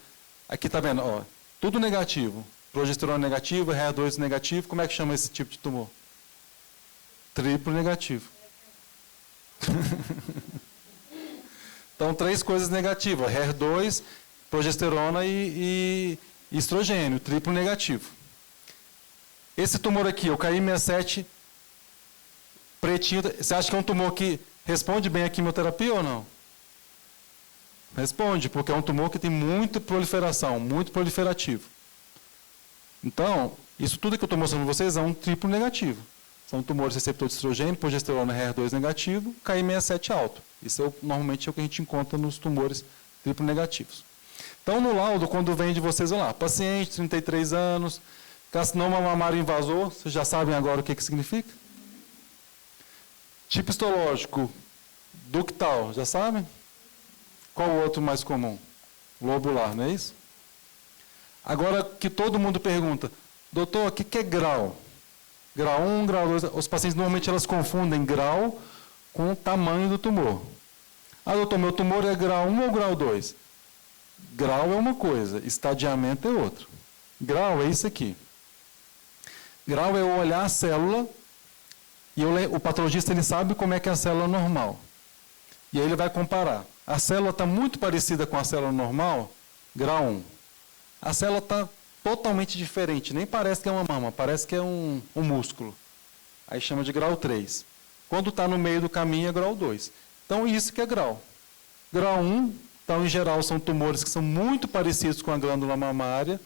Aqui, tá vendo? Ó, tudo negativo. Progesterona negativa, HER2 negativo. Como é que chama esse tipo de tumor? Triplo negativo. Então, 3 coisas negativas. HER2, progesterona e estrogênio. Triplo negativo. Esse tumor aqui, o KI67 pretinho, você acha que é um tumor que responde bem à quimioterapia ou não? Responde, porque é um tumor que tem muita proliferação, muito proliferativo. Então, isso tudo que eu estou mostrando para vocês é um triplo negativo. São tumores receptor de estrogênio, progesterona HER2 negativo, KI67 alto. Isso normalmente é o que a gente encontra nos tumores triplo negativos. Então, no laudo, quando vem de vocês, olha lá, paciente, 33 anos, carcinoma mamário invasor, vocês já sabem agora o que significa? Tipo histológico, ductal, já sabem? Qual o outro mais comum? Lobular, não é isso? Agora que todo mundo pergunta, doutor, o que é grau? Grau 1, grau 2, os pacientes normalmente elas confundem grau com o tamanho do tumor. Ah, doutor, meu tumor é grau 1 ou grau 2? Grau é uma coisa, estadiamento é outro. Grau é isso aqui. Grau é eu olhar a célula e o patologista ele sabe como é que é a célula normal. E aí ele vai comparar. A célula está muito parecida com a célula normal, grau 1. A célula está totalmente diferente, nem parece que é uma mama, parece que é um músculo. Aí chama de grau 3. Quando está no meio do caminho é grau 2. Então isso que é grau. Grau 1, então em geral são tumores que são muito parecidos com a glândula mamária.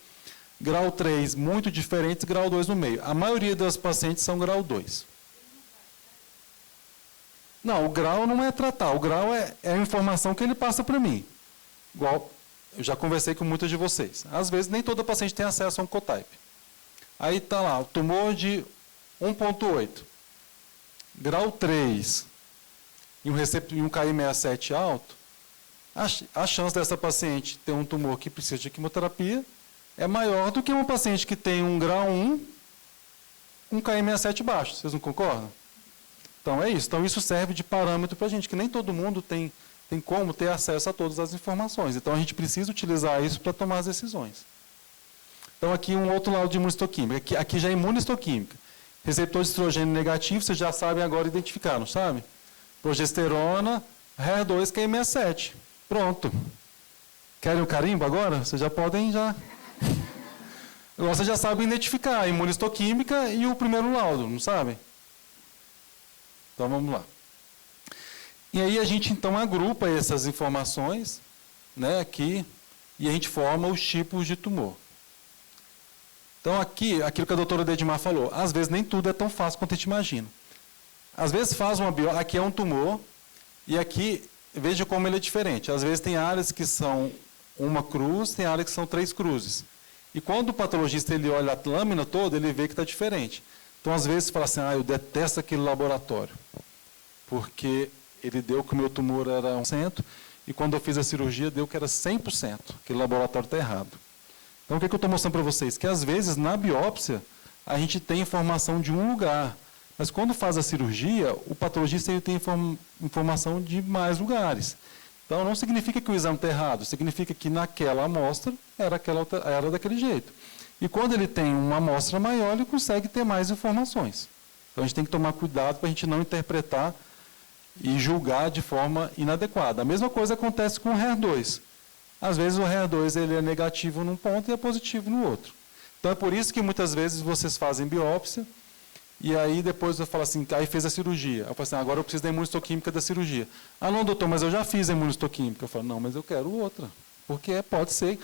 Grau 3, muito diferentes, grau 2 no meio. A maioria das pacientes são grau 2. Não, o grau não é tratar, o grau é a informação que ele passa para mim. Igual, eu já conversei com muitas de vocês. Às vezes, nem toda paciente tem acesso a um cotype. Aí está lá, o tumor de 1,8, grau 3, e um KI67 alto, a chance dessa paciente ter um tumor que precisa de quimioterapia é maior do que uma paciente que tem um grau 1, um KI67 baixo. Vocês não concordam? Então, é isso. Então, isso serve de parâmetro para a gente, que nem todo mundo tem como ter acesso a todas as informações. Então, a gente precisa utilizar isso para tomar as decisões. Então, aqui um outro laudo de imunistoquímica. Aqui já é imunistoquímica. Receptor de estrogênio negativo, vocês já sabem agora identificar, não sabe? Progesterona, HER2, KI67. Pronto. Querem o carimbo agora? Vocês já podem já... Agora vocês já sabem identificar a imunistoquímica e o primeiro laudo, não sabem? Então, vamos lá. E aí a gente, então, agrupa essas informações, né, aqui, e a gente forma os tipos de tumor. Então, aqui, aquilo que a doutora Dedimar falou, às vezes nem tudo é tão fácil quanto a gente imagina. Às vezes faz uma biópsia, aqui é um tumor, e aqui, veja como ele é diferente. Às vezes tem áreas que são uma cruz, tem áreas que são 3 cruzes. E quando o patologista ele olha a lâmina toda, ele vê que está diferente. Então, às vezes, fala assim, eu detesto aquele laboratório, porque ele deu que o meu tumor era 1%, e quando eu fiz a cirurgia, deu que era 100%. Aquele laboratório está errado. Então, o que eu estou mostrando para vocês? Que, às vezes, na biópsia, a gente tem informação de um lugar, Mas quando faz a cirurgia, o patologista ele tem informação de mais lugares. Então, não significa que o exame está errado, significa que naquela amostra era daquele jeito. E quando ele tem uma amostra maior, ele consegue ter mais informações. Então, a gente tem que tomar cuidado para a gente não interpretar e julgar de forma inadequada. A mesma coisa acontece com o HER2. Às vezes, o HER2 ele é negativo num ponto e é positivo no outro. Então, é por isso que muitas vezes vocês fazem biópsia, e aí depois eu falo assim, aí fez a cirurgia. Eu falo assim, agora eu preciso da imunistoquímica da cirurgia. Ah, não, doutor, mas eu já fiz a imunistoquímica. Eu falo, não, mas eu quero outra. Porque pode ser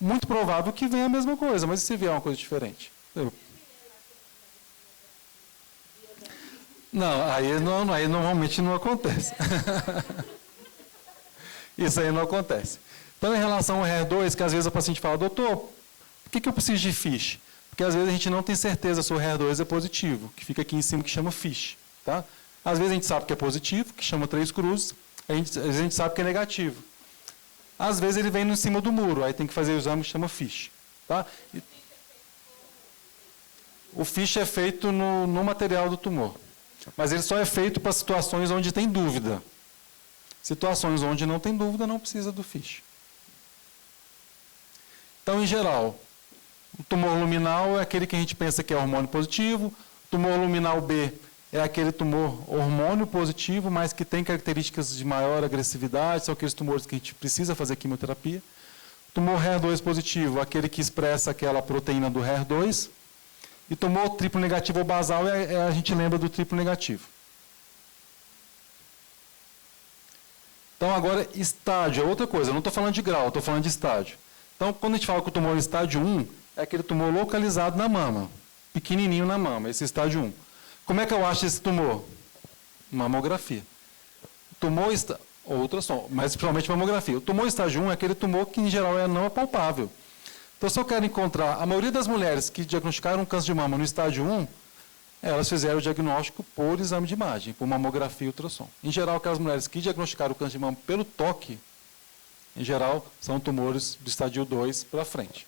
muito provável que venha a mesma coisa, mas e se vier uma coisa diferente? Não, aí normalmente não acontece. Isso aí não acontece. Então, em relação ao HER2, que às vezes o paciente fala, doutor, por que eu preciso de FISH? Porque às vezes a gente não tem certeza se o HER2 é positivo, que fica aqui em cima que chama FISH. Tá? Às vezes a gente sabe que é positivo, que chama 3 cruzes, às vezes a gente sabe que é negativo. Às vezes ele vem em cima do muro, aí tem que fazer o exame que chama FISH. Tá? O FISH é feito no material do tumor, mas ele só é feito para situações onde tem dúvida. Situações onde não tem dúvida, não precisa do FISH. Então, em geral, o tumor luminal é aquele que a gente pensa que é hormônio positivo, o tumor luminal B é aquele tumor hormônio positivo, mas que tem características de maior agressividade, são aqueles tumores que a gente precisa fazer quimioterapia. O tumor HER2 positivo, aquele que expressa aquela proteína do HER2. E tumor triplo negativo ou basal, a gente lembra do triplo negativo. Então, agora, estágio é outra coisa. Eu não estou falando de grau, estou falando de estágio. Então, quando a gente fala que o tumor é estágio 1, é aquele tumor localizado na mama, pequenininho na mama, esse estágio 1. Como é que eu acho esse tumor? Mamografia. Tumor ou ultrassom, mas principalmente mamografia. O tumor estágio 1 é aquele tumor que, em geral, não é palpável. Então, se eu quero encontrar, a maioria das mulheres que diagnosticaram câncer de mama no estágio 1, elas fizeram o diagnóstico por exame de imagem, por mamografia e ultrassom. Em geral, aquelas mulheres que diagnosticaram o câncer de mama pelo toque, em geral, são tumores do estágio 2 para frente.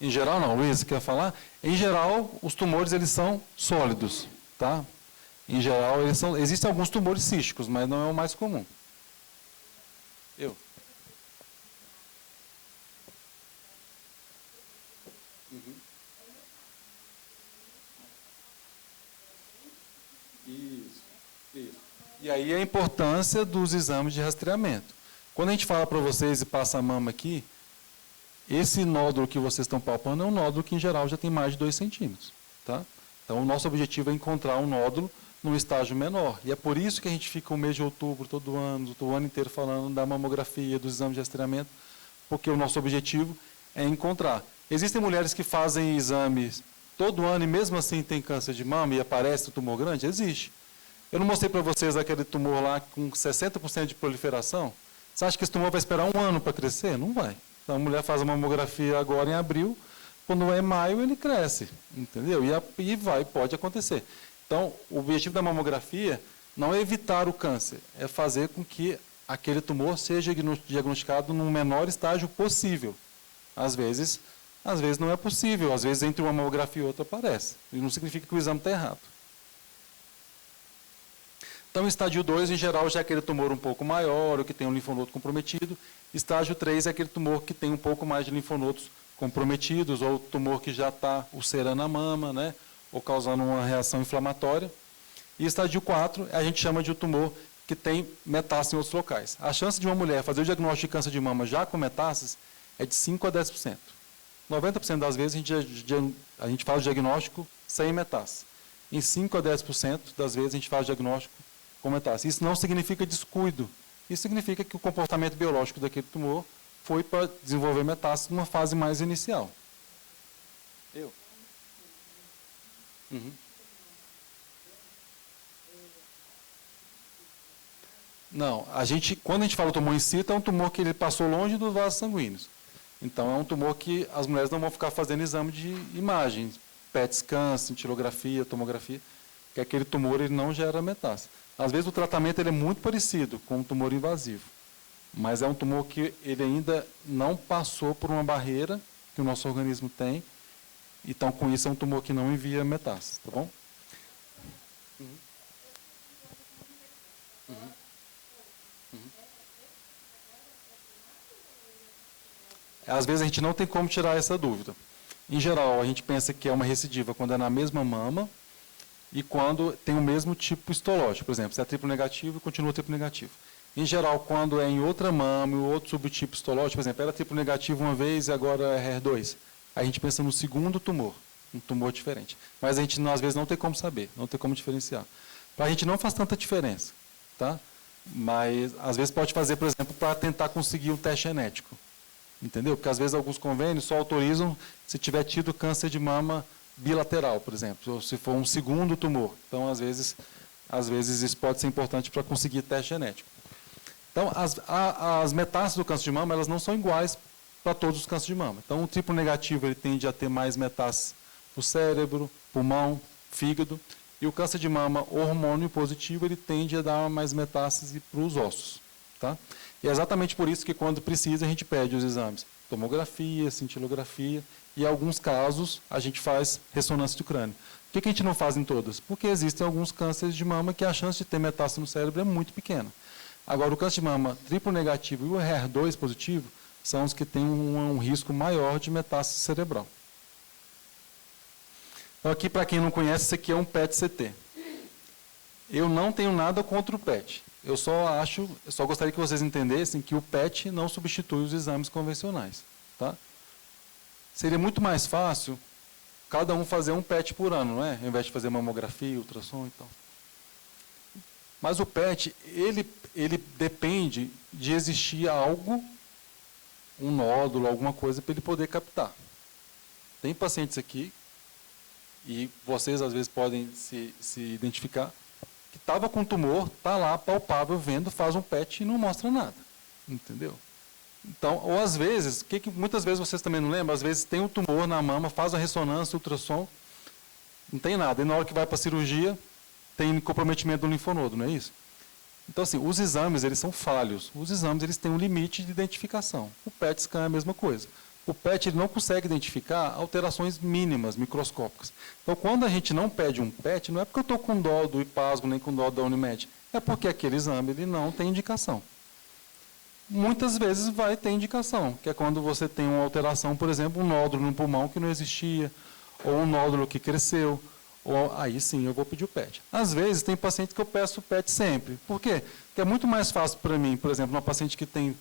Em geral, não. Luiz, quer falar? Em geral, os tumores eles são sólidos. Tá? Em geral, existem alguns tumores císticos, mas não é o mais comum. Isso. E aí a importância dos exames de rastreamento. Quando a gente fala para vocês e passa a mama aqui, esse nódulo que vocês estão palpando é um nódulo que, em geral, já tem mais de 2 centímetros. Tá? Então, o nosso objetivo é encontrar um nódulo num estágio menor. E é por isso que a gente fica o mês de outubro, todo ano, o ano inteiro falando da mamografia, dos exames de rastreamento, porque o nosso objetivo é encontrar. Existem mulheres que fazem exames todo ano e mesmo assim tem câncer de mama e aparece o tumor grande? Existe. Eu não mostrei para vocês aquele tumor lá com 60% de proliferação? Você acha que esse tumor vai esperar 1 ano para crescer? Não vai. Então, a mulher faz a mamografia agora em abril, quando é em maio ele cresce, entendeu? E pode acontecer. Então, o objetivo da mamografia não é evitar o câncer, é fazer com que aquele tumor seja diagnosticado no menor estágio possível. Às vezes não é possível, às vezes entre uma mamografia e outra aparece. E não significa que o exame está errado. Então, estágio 2, em geral, já é aquele tumor um pouco maior, ou que tem um linfonodo comprometido. Estágio 3 é aquele tumor que tem um pouco mais de linfonodos comprometidos, ou tumor que já está ulcerando a mama, né, ou causando uma reação inflamatória. E estágio 4, a gente chama de um tumor que tem metástase em outros locais. A chance de uma mulher fazer o diagnóstico de câncer de mama já com metástases é de 5% a 10%. 90% das vezes a gente faz o diagnóstico sem metástase. Em 5% a 10% das vezes a gente faz o diagnóstico com metástase. Isso não significa descuido. Isso significa que o comportamento biológico daquele tumor foi para desenvolver metástase numa fase mais inicial. Não, quando a gente fala tumor in situ, é um tumor que ele passou longe dos vasos sanguíneos. Então, é um tumor que as mulheres não vão ficar fazendo exame de imagem, PET scan, cintilografia, tomografia, que aquele tumor ele não gera metástase. Às vezes, o tratamento ele é muito parecido com um tumor invasivo, mas é um tumor que ele ainda não passou por uma barreira que o nosso organismo tem Então, com isso, é um tumor que não envia metástase, tá bom? Às vezes a gente não tem como tirar essa dúvida. Em geral, a gente pensa que é uma recidiva quando é na mesma mama e quando tem o mesmo tipo histológico. Por exemplo, se é triplo negativo, continua triplo negativo. Em geral, quando é em outra mama, ou outro subtipo histológico, por exemplo, era triplo negativo uma vez e agora é HER2, a gente pensa no segundo tumor, um tumor diferente. Mas a gente, às vezes, não tem como saber, não tem como diferenciar. Para a gente não faz tanta diferença, tá? Mas, às vezes, pode fazer, por exemplo, para tentar conseguir um teste genético. Entendeu? Porque, às vezes, alguns convênios só autorizam se tiver tido câncer de mama bilateral, por exemplo, ou se for um segundo tumor. Então, às vezes isso pode ser importante para conseguir teste genético. Então, as metástases do câncer de mama, elas não são iguais para todos os cânceres de mama. Então, o triplo negativo ele tende a ter mais metástases para o cérebro, pulmão, fígado, e o câncer de mama hormônio positivo ele tende a dar mais metástase para os ossos. Tá? E é exatamente por isso que, quando precisa, a gente pede os exames tomografia, cintilografia, e em alguns casos a gente faz ressonância do crânio. Por que a gente não faz em todas? Porque existem alguns cânceres de mama que a chance de ter metástase no cérebro é muito pequena. Agora, o câncer de mama triplo negativo e o HER2 positivo são os que têm um risco maior de metástase cerebral. Então, aqui, para quem não conhece, isso aqui é um PET-CT. Eu não tenho nada contra o PET. Eu só gostaria que vocês entendessem que o PET não substitui os exames convencionais. Tá? Seria muito mais fácil cada um fazer um PET por ano, não é? Ao invés de fazer mamografia, ultrassom e tal. Mas o PET, ele depende de existir algo, um nódulo, alguma coisa, para ele poder captar. Tem pacientes aqui, e vocês às vezes podem se identificar, que estava com tumor, está lá, palpável, vendo, faz um PET e não mostra nada. Entendeu? Então, ou às vezes, muitas vezes vocês também não lembram, às vezes tem um tumor na mama, faz a ressonância, ultrassom, não tem nada. E na hora que vai para a cirurgia, tem comprometimento do linfonodo, não é isso? Então, assim, os exames, eles são falhos. Os exames, eles têm um limite de identificação. O PET scan é a mesma coisa. O PET ele não consegue identificar alterações mínimas, microscópicas. Então, quando a gente não pede um PET, não é porque eu estou com dó do IPASGO, nem com dó da Unimed. É porque aquele exame ele não tem indicação. Muitas vezes vai ter indicação, que é quando você tem uma alteração, por exemplo, um nódulo no pulmão que não existia, ou um nódulo que cresceu, ou aí sim eu vou pedir o PET. Às vezes tem paciente que eu peço o PET sempre. Por quê? Porque é muito mais fácil para mim, por exemplo, uma paciente que tem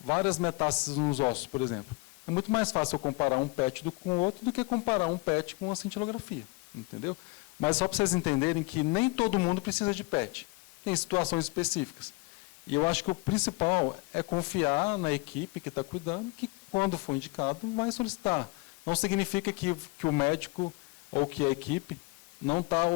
várias metástases nos ossos, por exemplo. É muito mais fácil eu comparar um PET com o outro do que comparar um PET com uma cintilografia. Entendeu? Mas só para vocês entenderem que nem todo mundo precisa de PET. Tem situações específicas. E eu acho que o principal é confiar na equipe que está cuidando, que quando for indicado, vai solicitar. Não significa que o médico ou que a equipe não está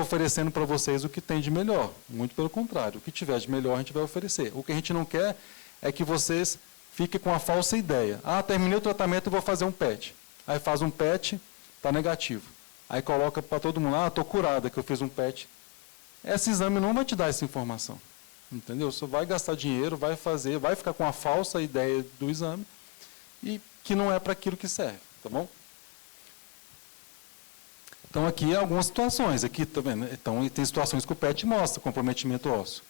oferecendo para vocês o que tem de melhor. Muito pelo contrário. O que tiver de melhor a gente vai oferecer. O que a gente não quer é que vocês fiquem com a falsa ideia. Ah, terminei o tratamento e vou fazer um PET. Aí faz um PET, está negativo. Aí coloca para todo mundo, estou curada que eu fiz um PET. Esse exame não vai te dar essa informação. Entendeu? Você vai gastar dinheiro, vai fazer, vai ficar com a falsa ideia do exame e que não é para aquilo que serve, tá bom? Então, aqui algumas situações. Aqui, tá vendo? Então, tem situações que o PET mostra comprometimento ósseo.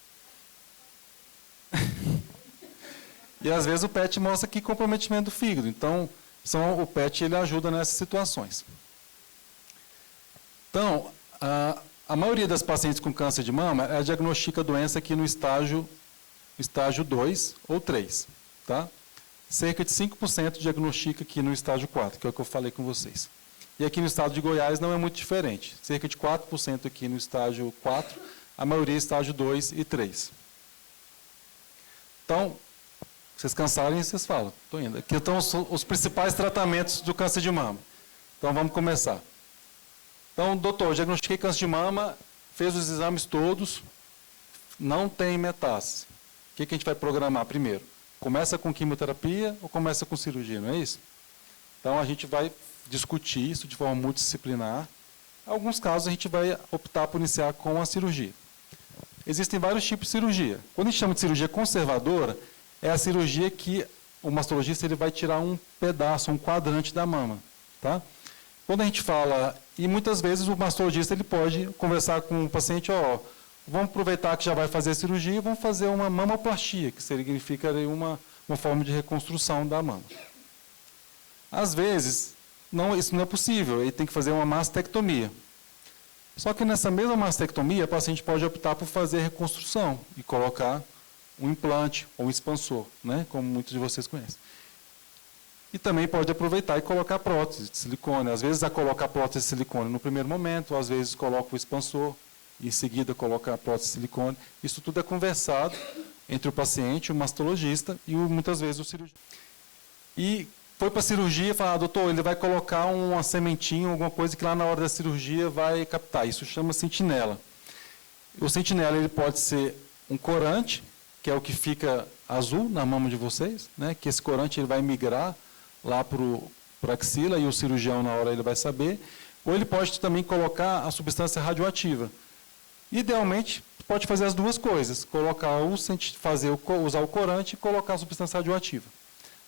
E, às vezes, o PET mostra aqui comprometimento do fígado. Então, o PET ele ajuda nessas situações. Então, a maioria das pacientes com câncer de mama diagnostica a doença aqui no estágio 2 ou 3. Tá? Cerca de 5% diagnostica aqui no estágio 4, que é o que eu falei com vocês. E aqui no estado de Goiás não é muito diferente. Cerca de 4% aqui no estágio 4, a maioria estágio 2 e 3. Então, vocês cansarem, vocês falam. Estou indo. Aqui estão os principais tratamentos do câncer de mama. Então, vamos começar. Então, doutor, diagnostiquei câncer de mama, fez os exames todos, não tem metástase. O que a gente vai programar primeiro? Começa com quimioterapia ou começa com cirurgia, não é isso? Então, a gente vai discutir isso de forma multidisciplinar. Em alguns casos, a gente vai optar por iniciar com a cirurgia. Existem vários tipos de cirurgia. Quando a gente chama de cirurgia conservadora, é a cirurgia que o mastologista ele vai tirar um pedaço, um quadrante da mama. Tá? quando a gente fala, e muitas vezes o mastologista ele pode conversar com o paciente, vamos aproveitar que já vai fazer a cirurgia e vamos fazer uma mamoplastia, que significa uma forma de reconstrução da mama. Às vezes, isso não é possível, ele tem que fazer uma mastectomia. Só que nessa mesma mastectomia, o paciente pode optar por fazer a reconstrução e colocar um implante ou um expansor, né, como muitos de vocês conhecem. E também pode aproveitar e colocar prótese de silicone. Às vezes, colocar prótese de silicone no primeiro momento, às vezes coloca o expansor, e em seguida coloca a prótese de silicone. Isso tudo é conversado entre o paciente, o mastologista e muitas vezes o cirurgião. E foi para a cirurgia e falou, doutor, ele vai colocar uma sementinha, alguma coisa que lá na hora da cirurgia vai captar. Isso chama sentinela. O sentinela ele pode ser um corante, que é o que fica azul na mama de vocês, né? Que esse corante ele vai migrar lá para a axila e o cirurgião na hora ele vai saber. Ou ele pode também colocar a substância radioativa. Idealmente, pode fazer as duas coisas, usar o corante e colocar a substância radioativa.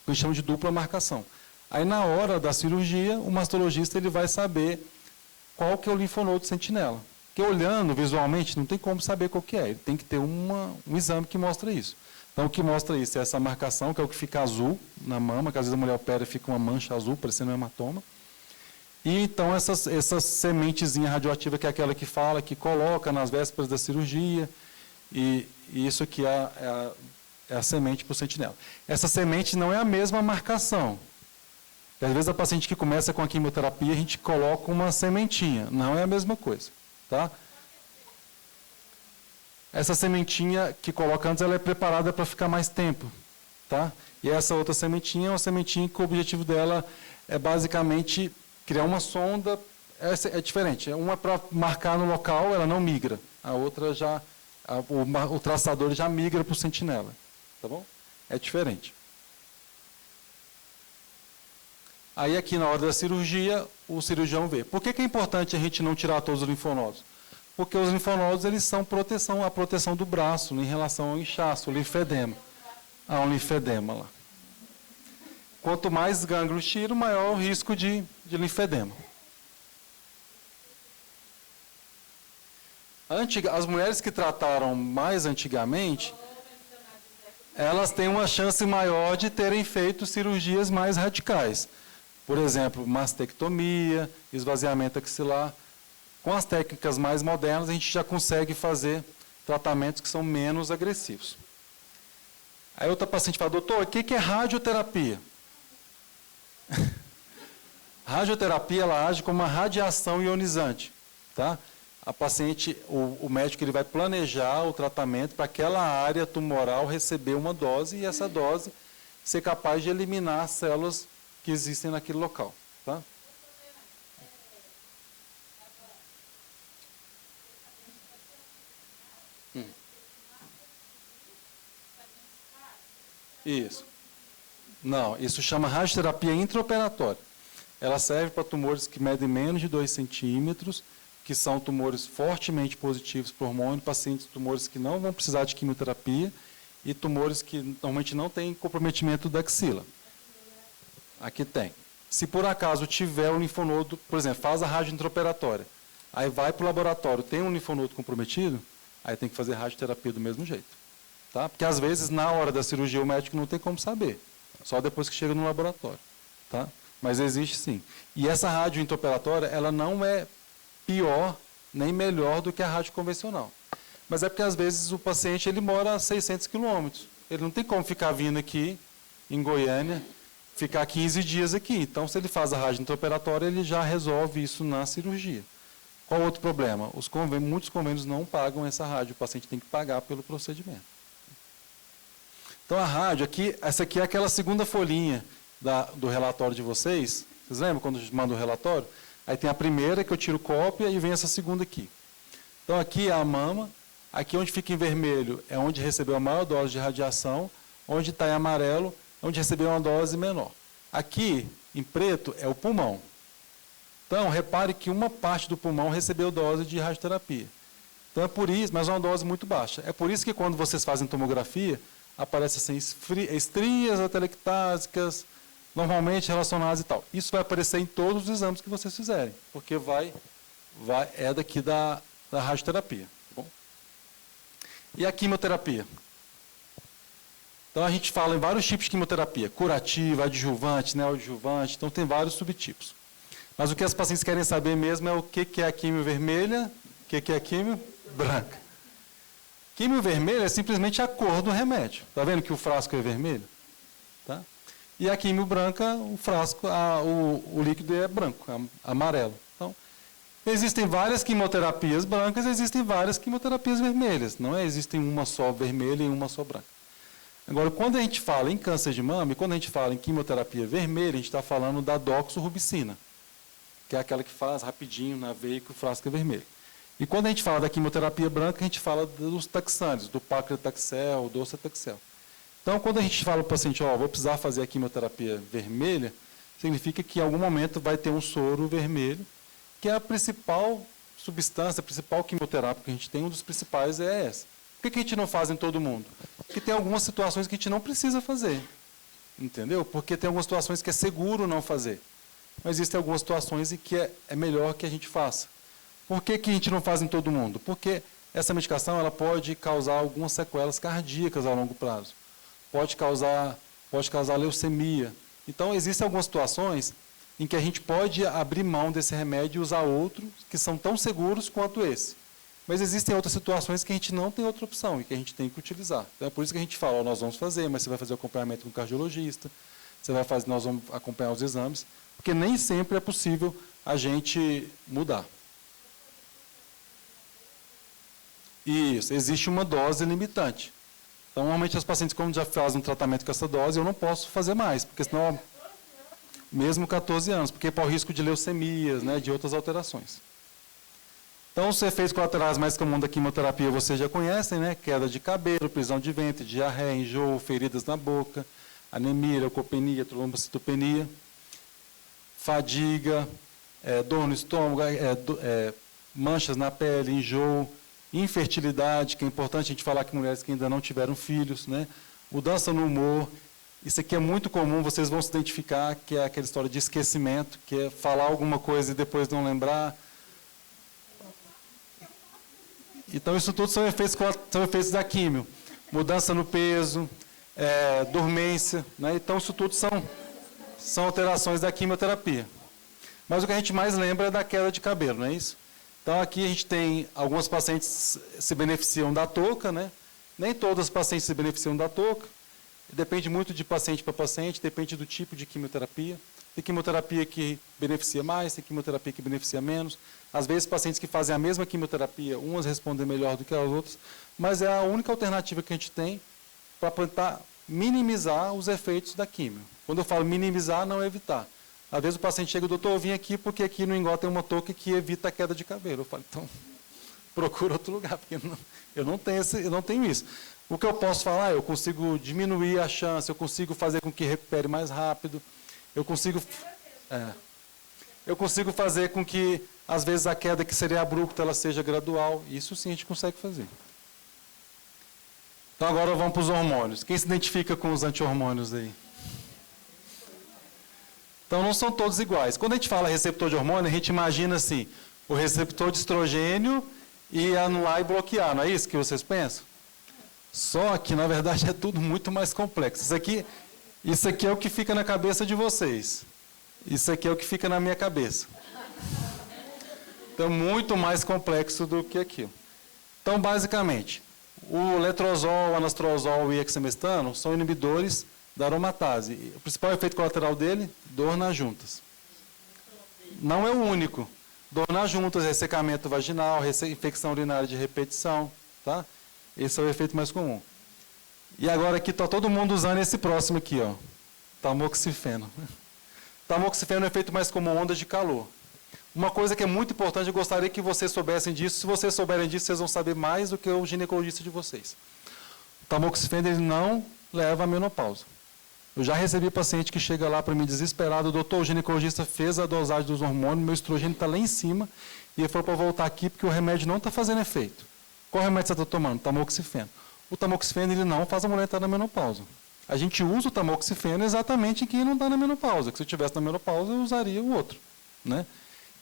Que a gente chama de dupla marcação. Aí, na hora da cirurgia, o mastologista ele vai saber qual que é o linfonodo sentinela. Porque olhando visualmente, não tem como saber qual que é. Ele tem que ter um exame que mostra isso. Então, o que mostra isso é essa marcação, que é o que fica azul na mama, que às vezes a mulher opera e fica uma mancha azul, parecendo um hematoma. E, então, essa sementezinha radioativa, que é aquela que fala, que coloca nas vésperas da cirurgia, e isso aqui é a semente para o sentinela. Essa semente não é a mesma marcação. Porque, às vezes, a paciente que começa com a quimioterapia, a gente coloca uma sementinha. Não é a mesma coisa. Tá? Essa sementinha que coloca antes, ela é preparada para ficar mais tempo. Tá? E essa outra sementinha é uma sementinha que o objetivo dela é basicamente criar uma sonda. Essa é diferente. Uma é para marcar no local, ela não migra. A outra o traçador já migra para o sentinela. Tá bom? É diferente. Aí aqui na hora da cirurgia, o cirurgião vê. Por que é importante a gente não tirar todos os linfonodos? Porque os linfonodos eles são a proteção do braço em relação ao inchaço, o linfedema. Há um linfedema lá. Quanto mais gânglios tiro, maior o risco de linfedema. As mulheres que trataram mais antigamente, elas têm uma chance maior de terem feito cirurgias mais radicais. Por exemplo, mastectomia, esvaziamento axilar. Com as técnicas mais modernas, a gente já consegue fazer tratamentos que são menos agressivos. Aí outra paciente fala, doutor, o que é radioterapia? Radioterapia, ela age como uma radiação ionizante. Tá? A paciente, o médico ele vai planejar o tratamento para aquela área tumoral receber uma dose e essa dose ser capaz de eliminar as células que existem naquele local. Tá? Isso. Não, isso chama radioterapia intraoperatória. Ela serve para tumores que medem menos de 2 centímetros, que são tumores fortemente positivos por hormônio, pacientes tumores que não vão precisar de quimioterapia e tumores que normalmente não têm comprometimento da axila. Aqui tem. Se por acaso tiver um linfonodo, por exemplo, faz a rádio intraoperatória, aí vai para o laboratório, tem um linfonodo comprometido, aí tem que fazer radioterapia do mesmo jeito. Tá? Porque às vezes, na hora da cirurgia, o médico não tem como saber, só depois que chega no laboratório. Tá? Mas existe sim. E essa rádio intraoperatória, ela não é pior nem melhor do que a rádio convencional. Mas é porque, às vezes, o paciente ele mora a 600 quilômetros. Ele não tem como ficar vindo aqui, em Goiânia, ficar 15 dias aqui. Então, se ele faz a rádio intraoperatória, ele já resolve isso na cirurgia. Qual outro problema? Muitos convênios não pagam essa rádio. O paciente tem que pagar pelo procedimento. Então, a rádio, essa aqui é aquela segunda folhinha do relatório de vocês. Vocês lembram quando a gente manda o relatório? Aí tem a primeira que eu tiro cópia e vem essa segunda aqui. Então, aqui é a mama. Aqui onde fica em vermelho é onde recebeu a maior dose de radiação. Onde está em amarelo, onde recebeu uma dose menor. Aqui, em preto, é o pulmão. Então, repare que uma parte do pulmão recebeu dose de radioterapia. Então, é por isso, mas é uma dose muito baixa. É por isso que quando vocês fazem tomografia, aparecem assim, estrias atelectásicas, normalmente relacionadas e tal. Isso vai aparecer em todos os exames que vocês fizerem, porque é daqui da radioterapia. Tá bom? E a quimioterapia? Então, a gente fala em vários tipos de quimioterapia, curativa, adjuvante, neoadjuvante, então tem vários subtipos. Mas o que as pacientes querem saber mesmo é o que é a quimio vermelha, o que é a quimio branca. Quimio vermelha é simplesmente a cor do remédio. Está vendo que o frasco é vermelho? Tá? E a quimio branca, o frasco, o líquido é branco, amarelo. Então, existem várias quimioterapias brancas, existem várias quimioterapias vermelhas. Não existem uma só vermelha e uma só branca. Agora, quando a gente fala em câncer de mama, e quando a gente fala em quimioterapia vermelha, a gente está falando da doxorubicina, que é aquela que faz rapidinho na veia que o frasco é vermelho. E quando a gente fala da quimioterapia branca, a gente fala dos taxanes, do paclitaxel, do docetaxel. Então, quando a gente fala para o paciente, vou precisar fazer a quimioterapia vermelha, significa que em algum momento vai ter um soro vermelho, que é a principal substância, a principal quimioterápica que a gente tem, um dos principais é essa. Por que a gente não faz em todo mundo? Porque tem algumas situações que a gente não precisa fazer. Entendeu? Porque tem algumas situações que é seguro não fazer. Mas existem algumas situações em que é melhor que a gente faça. Por que a gente não faz em todo mundo? Porque essa medicação ela pode causar algumas sequelas cardíacas a longo prazo. Pode causar leucemia. Então, existem algumas situações em que a gente pode abrir mão desse remédio e usar outros que são tão seguros quanto esse. Mas existem outras situações que a gente não tem outra opção e que a gente tem que utilizar. Então, é por isso que a gente fala, nós vamos fazer, mas você vai fazer o acompanhamento com o cardiologista, nós vamos acompanhar os exames, porque nem sempre é possível a gente mudar. Isso, existe uma dose limitante. Então, normalmente, os pacientes, quando já fazem um tratamento com essa dose, eu não posso fazer mais, porque senão, mesmo 14 anos, porque para o risco de leucemias, né, de outras alterações. Então, os efeitos colaterais mais comuns da quimioterapia vocês já conhecem, né? Queda de cabelo, prisão de ventre, diarreia, enjoo, feridas na boca, anemia, leucopenia, trombocitopenia, fadiga, dor no estômago, manchas na pele, enjoo, infertilidade, que é importante a gente falar que mulheres que ainda não tiveram filhos, né? Mudança no humor. Isso aqui é muito comum, vocês vão se identificar, que é aquela história de esquecimento, que é falar alguma coisa e depois não lembrar. Então, isso tudo são efeitos da químio. Mudança no peso, dormência. Né? Então, isso tudo são alterações da quimioterapia. Mas o que a gente mais lembra é da queda de cabelo, não é isso? Então, aqui a gente tem alguns pacientes se beneficiam da touca, né? Nem todos os pacientes se beneficiam da touca. Depende muito de paciente para paciente, depende do tipo de quimioterapia. Tem quimioterapia que beneficia mais, tem quimioterapia que beneficia menos. Às vezes, pacientes que fazem a mesma quimioterapia, umas respondem melhor do que as outras, mas é a única alternativa que a gente tem para tentar minimizar os efeitos da quimio. Quando eu falo minimizar, não é evitar. Às vezes o paciente chega, doutor, eu vim aqui porque aqui no Ingó tem uma touca que evita a queda de cabelo. Eu falo, então, procura outro lugar, porque eu não tenho isso. O que eu posso falar, eu consigo diminuir a chance, eu consigo fazer com que recupere mais rápido, eu consigo fazer com que, às vezes, a queda que seria abrupta, ela seja gradual. Isso sim a gente consegue fazer. Então, agora vamos para os hormônios. Quem se identifica com os anti-hormônios aí? Então, não são todos iguais. Quando a gente fala receptor de hormônio, a gente imagina assim, o receptor de estrogênio e anular e bloquear, não é isso que vocês pensam? Só que, na verdade, é tudo muito mais complexo. Isso aqui é o que fica na cabeça de vocês. Isso aqui é o que fica na minha cabeça. Então, muito mais complexo do que aquilo. Então, basicamente, o letrozol, anastrozol e hexamestano são inibidores da aromatase. O principal efeito colateral dele, dor nas juntas. Não é o único. Dor nas juntas, ressecamento vaginal, infecção urinária de repetição, tá? Esse é o efeito mais comum. E agora aqui está todo mundo usando esse próximo aqui, ó, tamoxifeno. Tamoxifeno é o efeito mais comum, ondas de calor. Uma coisa que é muito importante, eu gostaria que vocês soubessem disso. Se vocês souberem disso, vocês vão saber mais do que o ginecologista de vocês. O tamoxifeno ele não leva à menopausa. Eu já recebi paciente que chega lá para mim desesperado, doutor, o ginecologista fez a dosagem dos hormônios, meu estrogênio está lá em cima, e ele falou para voltar aqui porque o remédio não está fazendo efeito. Qual remédio você está tomando? Tamoxifeno. O tamoxifeno ele não faz a mulher entrar na menopausa. a gente usa o tamoxifeno exatamente em quem não está na menopausa, que se eu estivesse na menopausa, eu usaria o outro, né?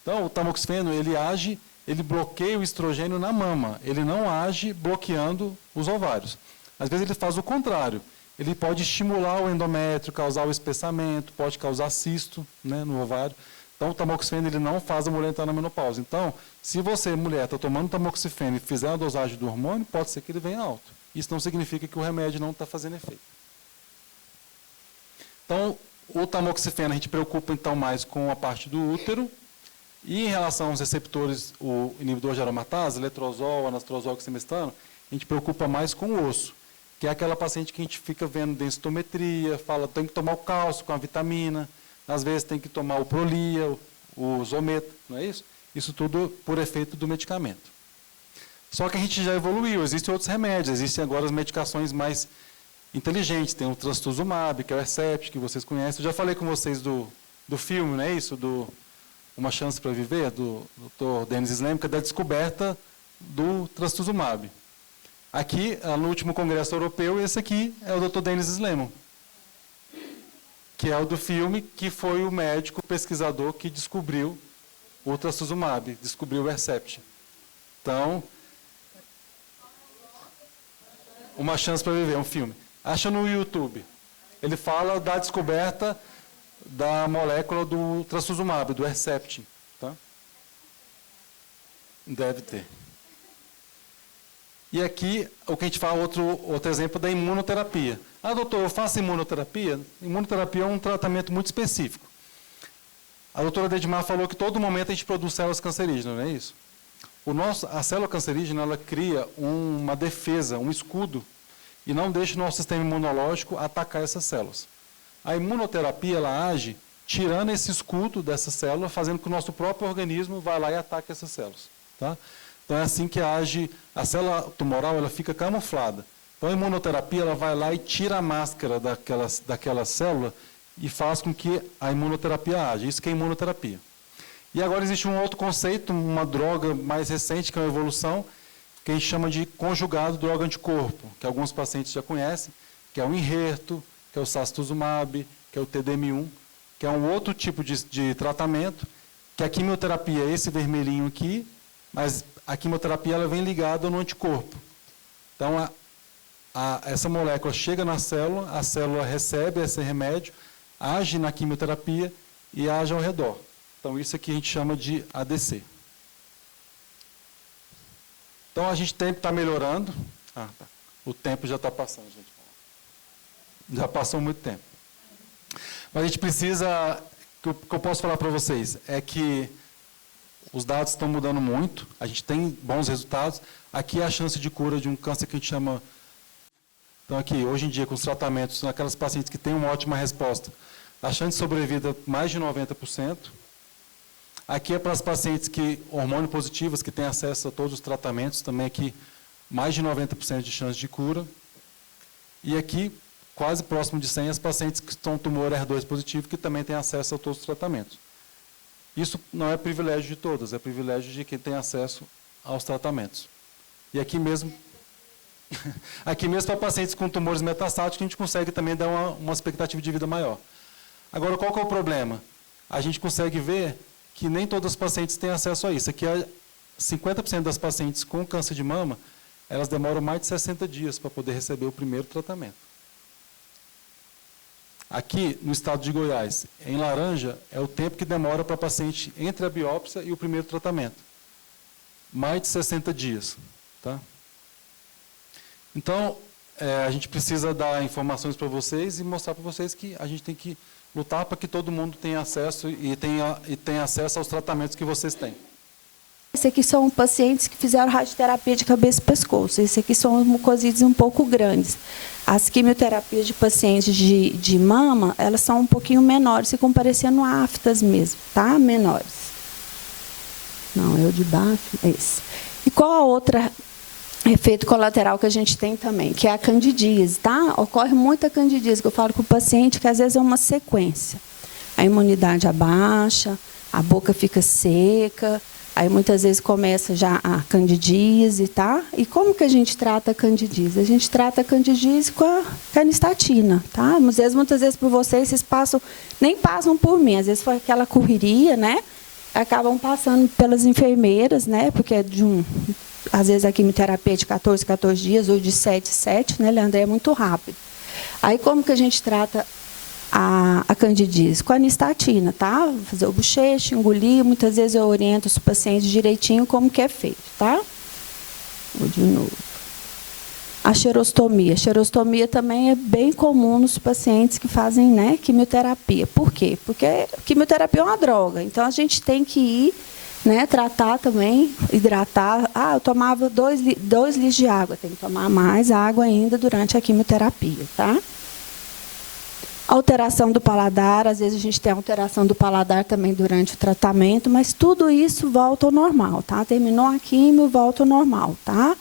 Então, o tamoxifeno, ele bloqueia o estrogênio na mama, ele não age bloqueando os ovários. Às vezes ele faz o contrário, ele pode estimular o endométrio, causar o espessamento, pode causar cisto, né, no ovário. Então, o tamoxifeno ele não faz a mulher entrar na menopausa. Então, se você, mulher, está tomando tamoxifeno e fizer a dosagem do hormônio, pode ser que ele venha alto. Isso não significa que o remédio não está fazendo efeito. Então, o tamoxifeno a gente preocupa então mais com a parte do útero. E em relação aos receptores, o inibidor de aromatase, letrozol, anastrozol, oximestano, a gente preocupa mais com o osso, que é aquela paciente que a gente fica vendo densitometria, fala tem que tomar o cálcio com a vitamina, às vezes tem que tomar o Prolia, o Zometa, não é isso? Isso tudo por efeito do medicamento. Só que a gente já evoluiu, existem outros remédios, existem agora as medicações mais inteligentes, tem o trastuzumab, que é o Herceptin, que vocês conhecem. Eu já falei com vocês do filme, não é isso? Uma Chance para Viver, do Dr. Denis Slemon, que é da descoberta do trastuzumab. Aqui, no último congresso europeu, esse aqui é o Dr. Denis Slemon, que é o do filme, que foi o médico pesquisador que descobriu o trastuzumab, descobriu o Herceptin. Então, Uma Chance para Viver, um filme. Acha no YouTube. Ele fala da descoberta da molécula do trastuzumab, do Herceptin. Tá? Deve ter. E aqui, o que a gente fala, outro exemplo da imunoterapia. Ah, doutor, eu faço imunoterapia? Imunoterapia é um tratamento muito específico. A doutora Dedimar falou que todo momento a gente produz células cancerígenas, não é isso? A célula cancerígena, ela cria uma defesa, um escudo, e não deixa o nosso sistema imunológico atacar essas células. A imunoterapia, ela age tirando esse escudo dessa célula, fazendo com que o nosso próprio organismo vá lá e ataque essas células. Tá? Então, é assim que age a célula tumoral, ela fica camuflada. Então, a imunoterapia, ela vai lá e tira a máscara daquela célula e faz com que a imunoterapia age. Isso que é imunoterapia. E agora existe um outro conceito, uma droga mais recente, que é uma evolução, que a gente chama de conjugado droga-anticorpo, que alguns pacientes já conhecem, que é o Enhertu, que é o sacituzumab, que é o TDM1, que é um outro tipo de tratamento, que a quimioterapia é esse vermelhinho aqui, mas a quimioterapia ela vem ligada no anticorpo. Então, essa molécula chega na célula, a célula recebe esse remédio, age na quimioterapia e age ao redor. Então, isso aqui a gente chama de ADC. Então, a gente está melhorando. Tá. O tempo já está passando, gente. Já passou muito tempo. Mas a gente precisa... O que eu posso falar para vocês é que os dados estão mudando muito, a gente tem bons resultados. Aqui é a chance de cura de um câncer que a gente chama... Então, aqui, hoje em dia, com os tratamentos, naquelas pacientes que têm uma ótima resposta, a chance de sobrevida é mais de 90%. Aqui é para as pacientes hormônio positivas, que têm acesso a todos os tratamentos, também aqui mais de 90% de chance de cura. E aqui, quase próximo de 100, as pacientes que estão tumor HER2 positivo, que também têm acesso a todos os tratamentos. Isso não é privilégio de todas, é privilégio de quem tem acesso aos tratamentos. E aqui mesmo para pacientes com tumores metastáticos, a gente consegue também dar uma expectativa de vida maior. Agora, qual que é o problema? A gente consegue ver que nem todas as pacientes têm acesso a isso. Aqui, 50% das pacientes com câncer de mama, elas demoram mais de 60 dias para poder receber o primeiro tratamento. Aqui, no estado de Goiás, em laranja, é o tempo que demora para a paciente entre a biópsia e o primeiro tratamento. Mais de 60 dias. Tá? Então, a gente precisa dar informações para vocês e mostrar para vocês que a gente tem que lutar para que todo mundo tenha acesso e tenha acesso aos tratamentos que vocês têm. Esse aqui são pacientes que fizeram radioterapia de cabeça e pescoço. Esse aqui são mucosídeos um pouco grandes. As quimioterapias de pacientes de mama, elas são um pouquinho menores, ficam parecendo aftas mesmo, tá? Menores. Não, é o de baixo, esse. E qual a outra efeito colateral que a gente tem também? Que é a candidíase, tá? Ocorre muita candidíase, que eu falo com o paciente, que às vezes é uma sequência. A imunidade abaixa, a boca fica seca, Aí, muitas vezes, começa já a candidíase, tá? E como que a gente trata a candidíase? A gente trata a candidíase com a canistatina, tá? Às vezes, muitas vezes, por vocês nem passam por mim. Às vezes, foi aquela correria, né? Acabam passando pelas enfermeiras, né? Porque é às vezes, a quimioterapia é de 14 dias, ou de 7, né, Leandro? É muito rápido. Aí, como que a gente trata a candidíase? Com a anistatina, tá? Fazer o bochecho, engolir. Muitas vezes eu oriento os pacientes direitinho como que é feito, tá? Vou de novo. A xerostomia. A xerostomia também é bem comum nos pacientes que fazem, né, quimioterapia. Por quê? Porque quimioterapia é uma droga. Então, a gente tem que ir, né, tratar também, hidratar. Eu tomava 2 litros de água. Tem que tomar mais água ainda durante a quimioterapia, tá? Alteração do paladar, às vezes a gente tem alteração do paladar também durante o tratamento, mas tudo isso volta ao normal, tá? Terminou a quimio, volta ao normal, tá?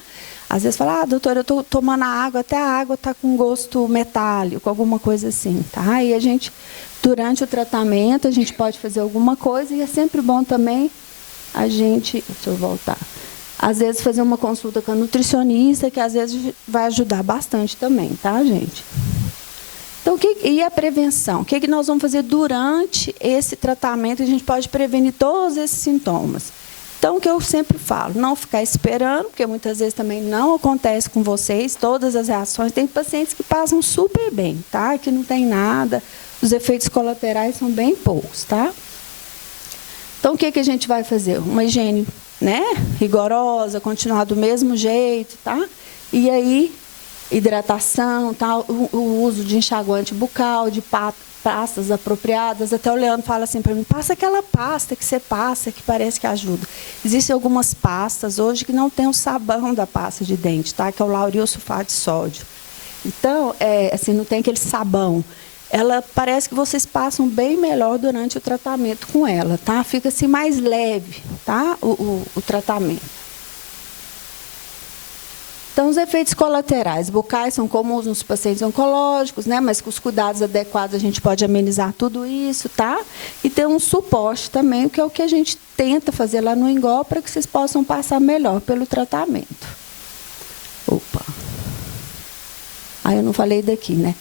Às vezes fala, doutora, eu estou tomando a água, até a água está com gosto metálico, alguma coisa assim, tá? E a gente, durante o tratamento, a gente pode fazer alguma coisa e é sempre bom também a gente, deixa eu voltar, às vezes fazer uma consulta com a nutricionista, que às vezes vai ajudar bastante também, tá, gente? Então, e a prevenção? O que nós vamos fazer durante esse tratamento? A gente pode prevenir todos esses sintomas. Então, o que eu sempre falo, não ficar esperando, porque muitas vezes também não acontece com vocês, todas as reações. Tem pacientes que passam super bem, tá? Que não tem nada, os efeitos colaterais são bem poucos, tá? Então, o que a gente vai fazer? Uma higiene, né, rigorosa, continuar do mesmo jeito, tá? E aí, hidratação, tá? O uso de enxaguante bucal, de pastas apropriadas. Até o Leandro fala assim para mim, passa aquela pasta que você passa, que parece que ajuda. Existem algumas pastas hoje que não tem o sabão da pasta de dente, tá? Que é o lauril sulfato de sódio. Então, assim, não tem aquele sabão. Ela parece que vocês passam bem melhor durante o tratamento com ela, tá? Fica assim mais leve, tá? O tratamento. Então, os efeitos colaterais bucais são comuns nos pacientes oncológicos, né? Mas com os cuidados adequados a gente pode amenizar tudo isso, tá? E ter um suporte também, que é o que a gente tenta fazer lá no INGOL para que vocês possam passar melhor pelo tratamento. Opa! Eu não falei daqui, né?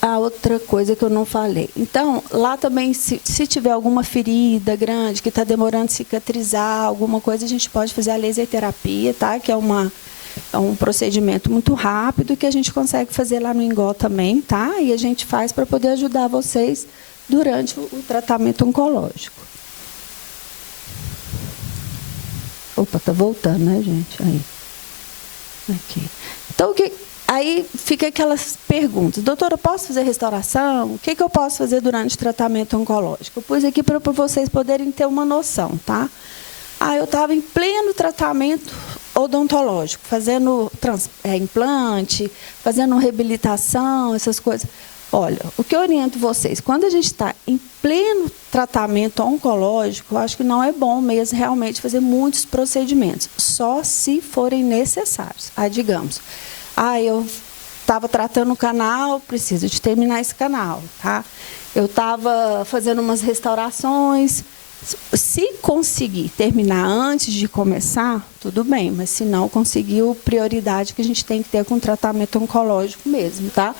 A outra coisa que eu não falei. Então, lá também, se tiver alguma ferida grande que está demorando a cicatrizar, alguma coisa, a gente pode fazer a laser terapia, tá? Que é um procedimento muito rápido que a gente consegue fazer lá no INGOL também, tá? E a gente faz para poder ajudar vocês durante o tratamento oncológico. Opa, tá voltando, né, gente? Aí. Aqui. Então, aí fica aquelas perguntas. Doutora, eu posso fazer restauração? O que eu posso fazer durante o tratamento oncológico? Eu pus aqui para vocês poderem ter uma noção, tá? Eu estava em pleno tratamento odontológico, fazendo implante, fazendo reabilitação, essas coisas. Olha, o que eu oriento vocês, quando a gente está em pleno tratamento oncológico, eu acho que não é bom mesmo realmente fazer muitos procedimentos, só se forem necessários. Digamos, eu estava tratando o canal, preciso de terminar esse canal, tá? Eu estava fazendo umas restaurações. Se conseguir terminar antes de começar, tudo bem, mas se não conseguiu, prioridade que a gente tem que ter com o tratamento oncológico mesmo, tá?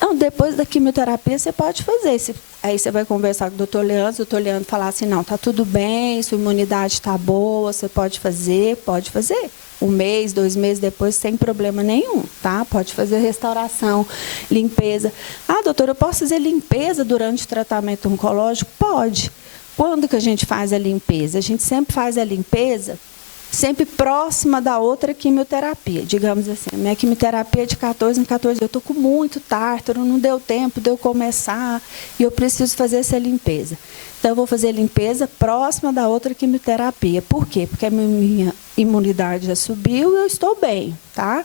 Não, depois da quimioterapia você pode fazer. Aí você vai conversar com o doutor Leandro falar assim, não, tá tudo bem, sua imunidade está boa, você pode fazer. 1 mês, 2 meses depois, sem problema nenhum, tá? Pode fazer restauração, limpeza. Doutora, eu posso fazer limpeza durante o tratamento oncológico? Pode. Quando que a gente faz a limpeza? A gente sempre faz a limpeza sempre próxima da outra quimioterapia. Digamos assim, a minha quimioterapia é de 14 em 14 dias. Eu estou com muito tártaro, não deu tempo de eu começar e eu preciso fazer essa limpeza. Então, eu vou fazer limpeza próxima da outra quimioterapia. Por quê? Porque a minha imunidade já subiu e eu estou bem, tá?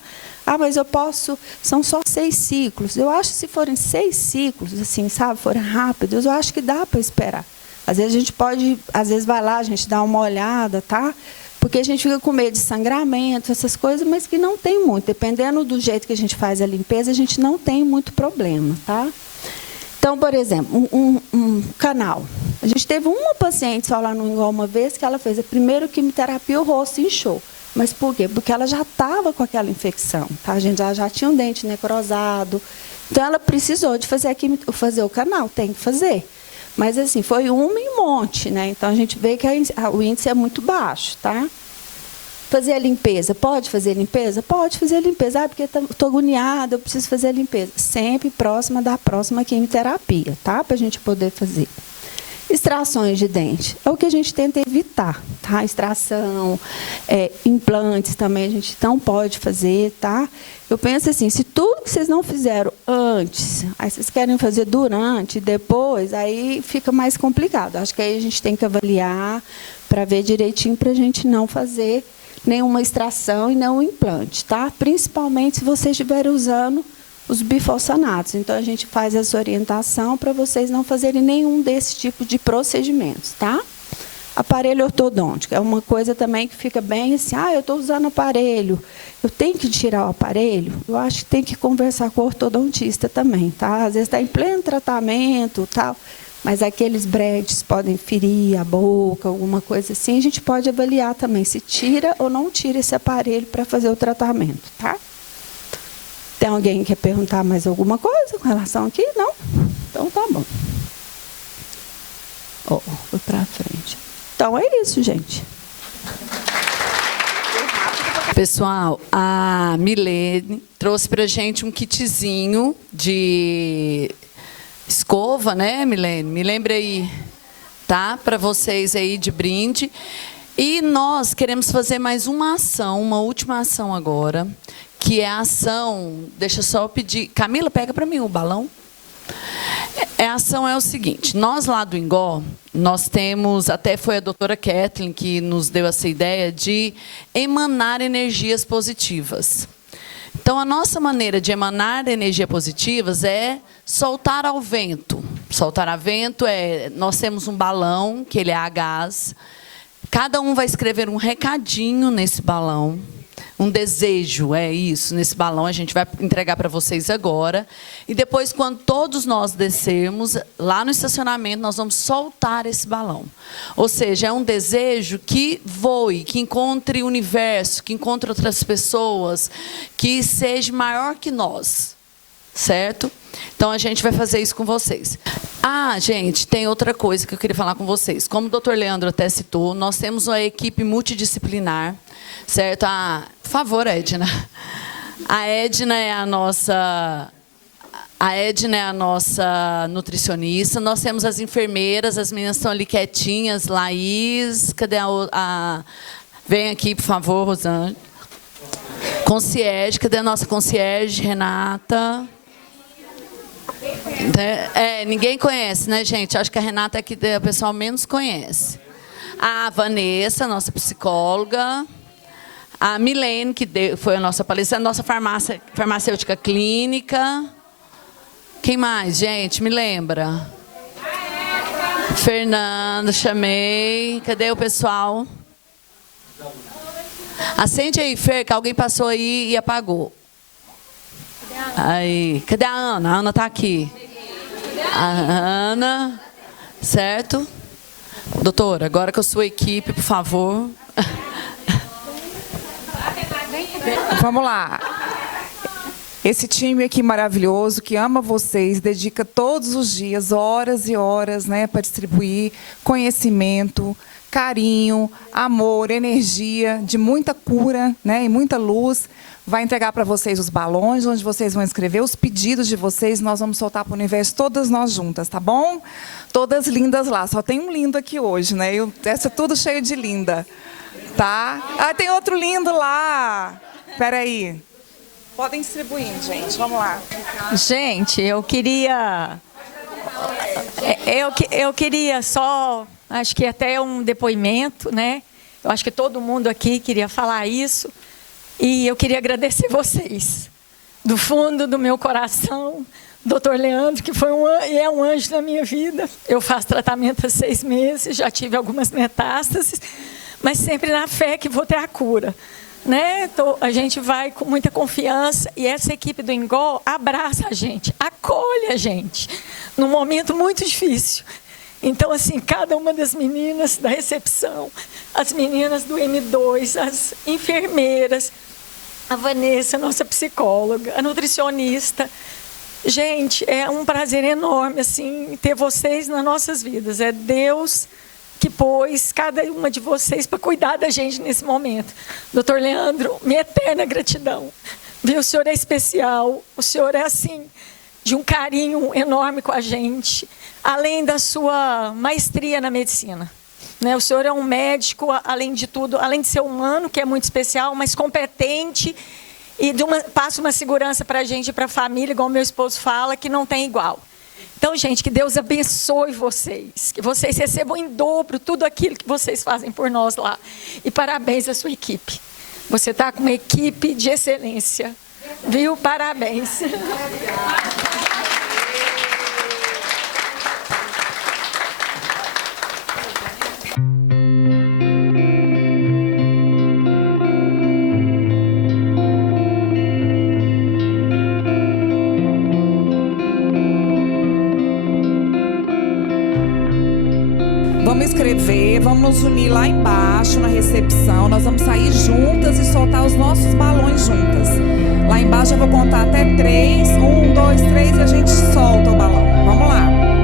Mas eu posso... São só 6 ciclos. Eu acho que se forem 6 ciclos, assim, sabe, forem rápidos, eu acho que dá para esperar. Às vezes a gente pode... Às vezes vai lá, a gente dá uma olhada, tá? Porque a gente fica com medo de sangramento, essas coisas, mas que não tem muito. Dependendo do jeito que a gente faz a limpeza, a gente não tem muito problema, tá? Então, por exemplo, um canal. A gente teve uma paciente só lá no Ingol uma vez que ela fez a primeira quimioterapia, o rosto inchou. Mas por quê? Porque ela já estava com aquela infecção, tá? A gente já tinha um dente necrosado. Então, ela precisou de fazer o canal, tem que fazer. Mas, assim, foi uma em monte, né? Então, a gente vê que o índice é muito baixo, tá? Fazer a limpeza. Pode fazer limpeza? Pode fazer limpeza. Ah, porque estou agoniada, eu preciso fazer a limpeza. Sempre próxima da próxima quimioterapia, tá? Para a gente poder fazer. Extrações de dente. É o que a gente tenta evitar, tá? Extração, implantes também a gente não pode fazer, tá? Eu penso assim, se tudo que vocês não fizeram antes, aí vocês querem fazer durante, depois, aí fica mais complicado. Acho que aí a gente tem que avaliar para ver direitinho para a gente não fazer nenhuma extração e não implante, tá? Principalmente se vocês estiverem usando os bifosfanatos. Então, a gente faz essa orientação para vocês não fazerem nenhum desse tipo de procedimentos, tá? Aparelho ortodôntico é uma coisa também que fica bem assim, eu estou usando aparelho, eu tenho que tirar o aparelho? Eu acho que tem que conversar com o ortodontista também, tá? Às vezes está em pleno tratamento, tal, mas aqueles brackets podem ferir a boca, alguma coisa assim, a gente pode avaliar também se tira ou não tira esse aparelho para fazer o tratamento, tá? Tem alguém que quer perguntar mais alguma coisa com relação aqui? Não? Então, tá bom. Foi para frente. Então, é isso, gente. Pessoal, a Milene trouxe para a gente um kitzinho de escova, né, Milene? Me lembra aí, tá? Para vocês aí de brinde. E nós queremos fazer mais uma ação, uma última ação agora, que é a ação, deixa eu só pedir, Camila, pega para mim o balão. A ação é o seguinte, nós lá do Ingol, nós temos, até foi a doutora Kathleen que nos deu essa ideia de emanar energias positivas. Então, a nossa maneira de emanar energias positivas é soltar ao vento. Soltar a vento nós temos um balão, que ele é a gás, cada um vai escrever um recadinho nesse balão, um desejo, é isso, nesse balão, a gente vai entregar para vocês agora. E depois, quando todos nós descermos, lá no estacionamento, nós vamos soltar esse balão. Ou seja, é um desejo que voe, que encontre o universo, que encontre outras pessoas, que seja maior que nós, certo? Então, a gente vai fazer isso com vocês. Gente, tem outra coisa que eu queria falar com vocês. Como o doutor Leandro até citou, nós temos uma equipe multidisciplinar, certo? Por favor, Edna. A Edna é a nossa nutricionista. Nós temos as enfermeiras, as meninas estão ali quietinhas. Laís, cadê vem aqui, por favor, Rosane. Concierge, cadê a nossa concierge, Renata? Ninguém conhece, né, gente? Acho que a Renata é que o pessoal menos conhece. A Vanessa, nossa psicóloga. A Milene, que foi a nossa palestrante, a nossa farmacêutica clínica. Quem mais, gente? Me lembra? Fernanda, chamei. Cadê o pessoal? Acende aí, Fer, que alguém passou aí e apagou. Aí, cadê a Ana? A Ana está aqui. A Ana, certo? Doutora, agora com a sua equipe, por favor. Vamos lá. Esse time aqui maravilhoso, que ama vocês, dedica todos os dias, horas e horas, né, para distribuir conhecimento, carinho, amor, energia, de muita cura, né, e muita luz. Vai entregar para vocês os balões, onde vocês vão escrever os pedidos de vocês. Nós vamos soltar para o universo todas nós juntas, tá bom? Todas lindas lá. Só tem um lindo aqui hoje, né? Essa é tudo cheio de linda, tá? Tem outro lindo lá. Espera aí. Podem distribuir, gente. Vamos lá. Gente, eu queria só, acho que até um depoimento, né? Eu acho que todo mundo aqui queria falar isso. E eu queria agradecer vocês, do fundo do meu coração, doutor Leandro, que foi é um anjo na minha vida. Eu faço tratamento há 6 meses, já tive algumas metástases, mas sempre na fé que vou ter a cura, né? A gente vai com muita confiança e essa equipe do Ingol abraça a gente, acolhe a gente, num momento muito difícil. Então, assim, cada uma das meninas da recepção, as meninas do M2, as enfermeiras, a Vanessa, nossa psicóloga, a nutricionista. Gente, é um prazer enorme, assim, ter vocês nas nossas vidas. É Deus que pôs cada uma de vocês para cuidar da gente nesse momento. Doutor Leandro, minha eterna gratidão. Viu? O senhor é especial, o senhor é, assim, de um carinho enorme com a gente, além da sua maestria na medicina. Né? O senhor é um médico, além de tudo, além de ser humano, que é muito especial, mas competente e passa uma segurança para a gente e para a família, igual meu esposo fala, que não tem igual. Então, gente, que Deus abençoe vocês, que vocês recebam em dobro tudo aquilo que vocês fazem por nós lá. E parabéns à sua equipe. Você está com uma equipe de excelência. Viu? Parabéns. Vamos escrever, vamos nos unir lá embaixo na recepção. Nós vamos sair juntas e soltar os nossos balões juntas. Lá embaixo eu vou contar até 3. 1, 2, 3 e a gente solta o balão. Vamos lá.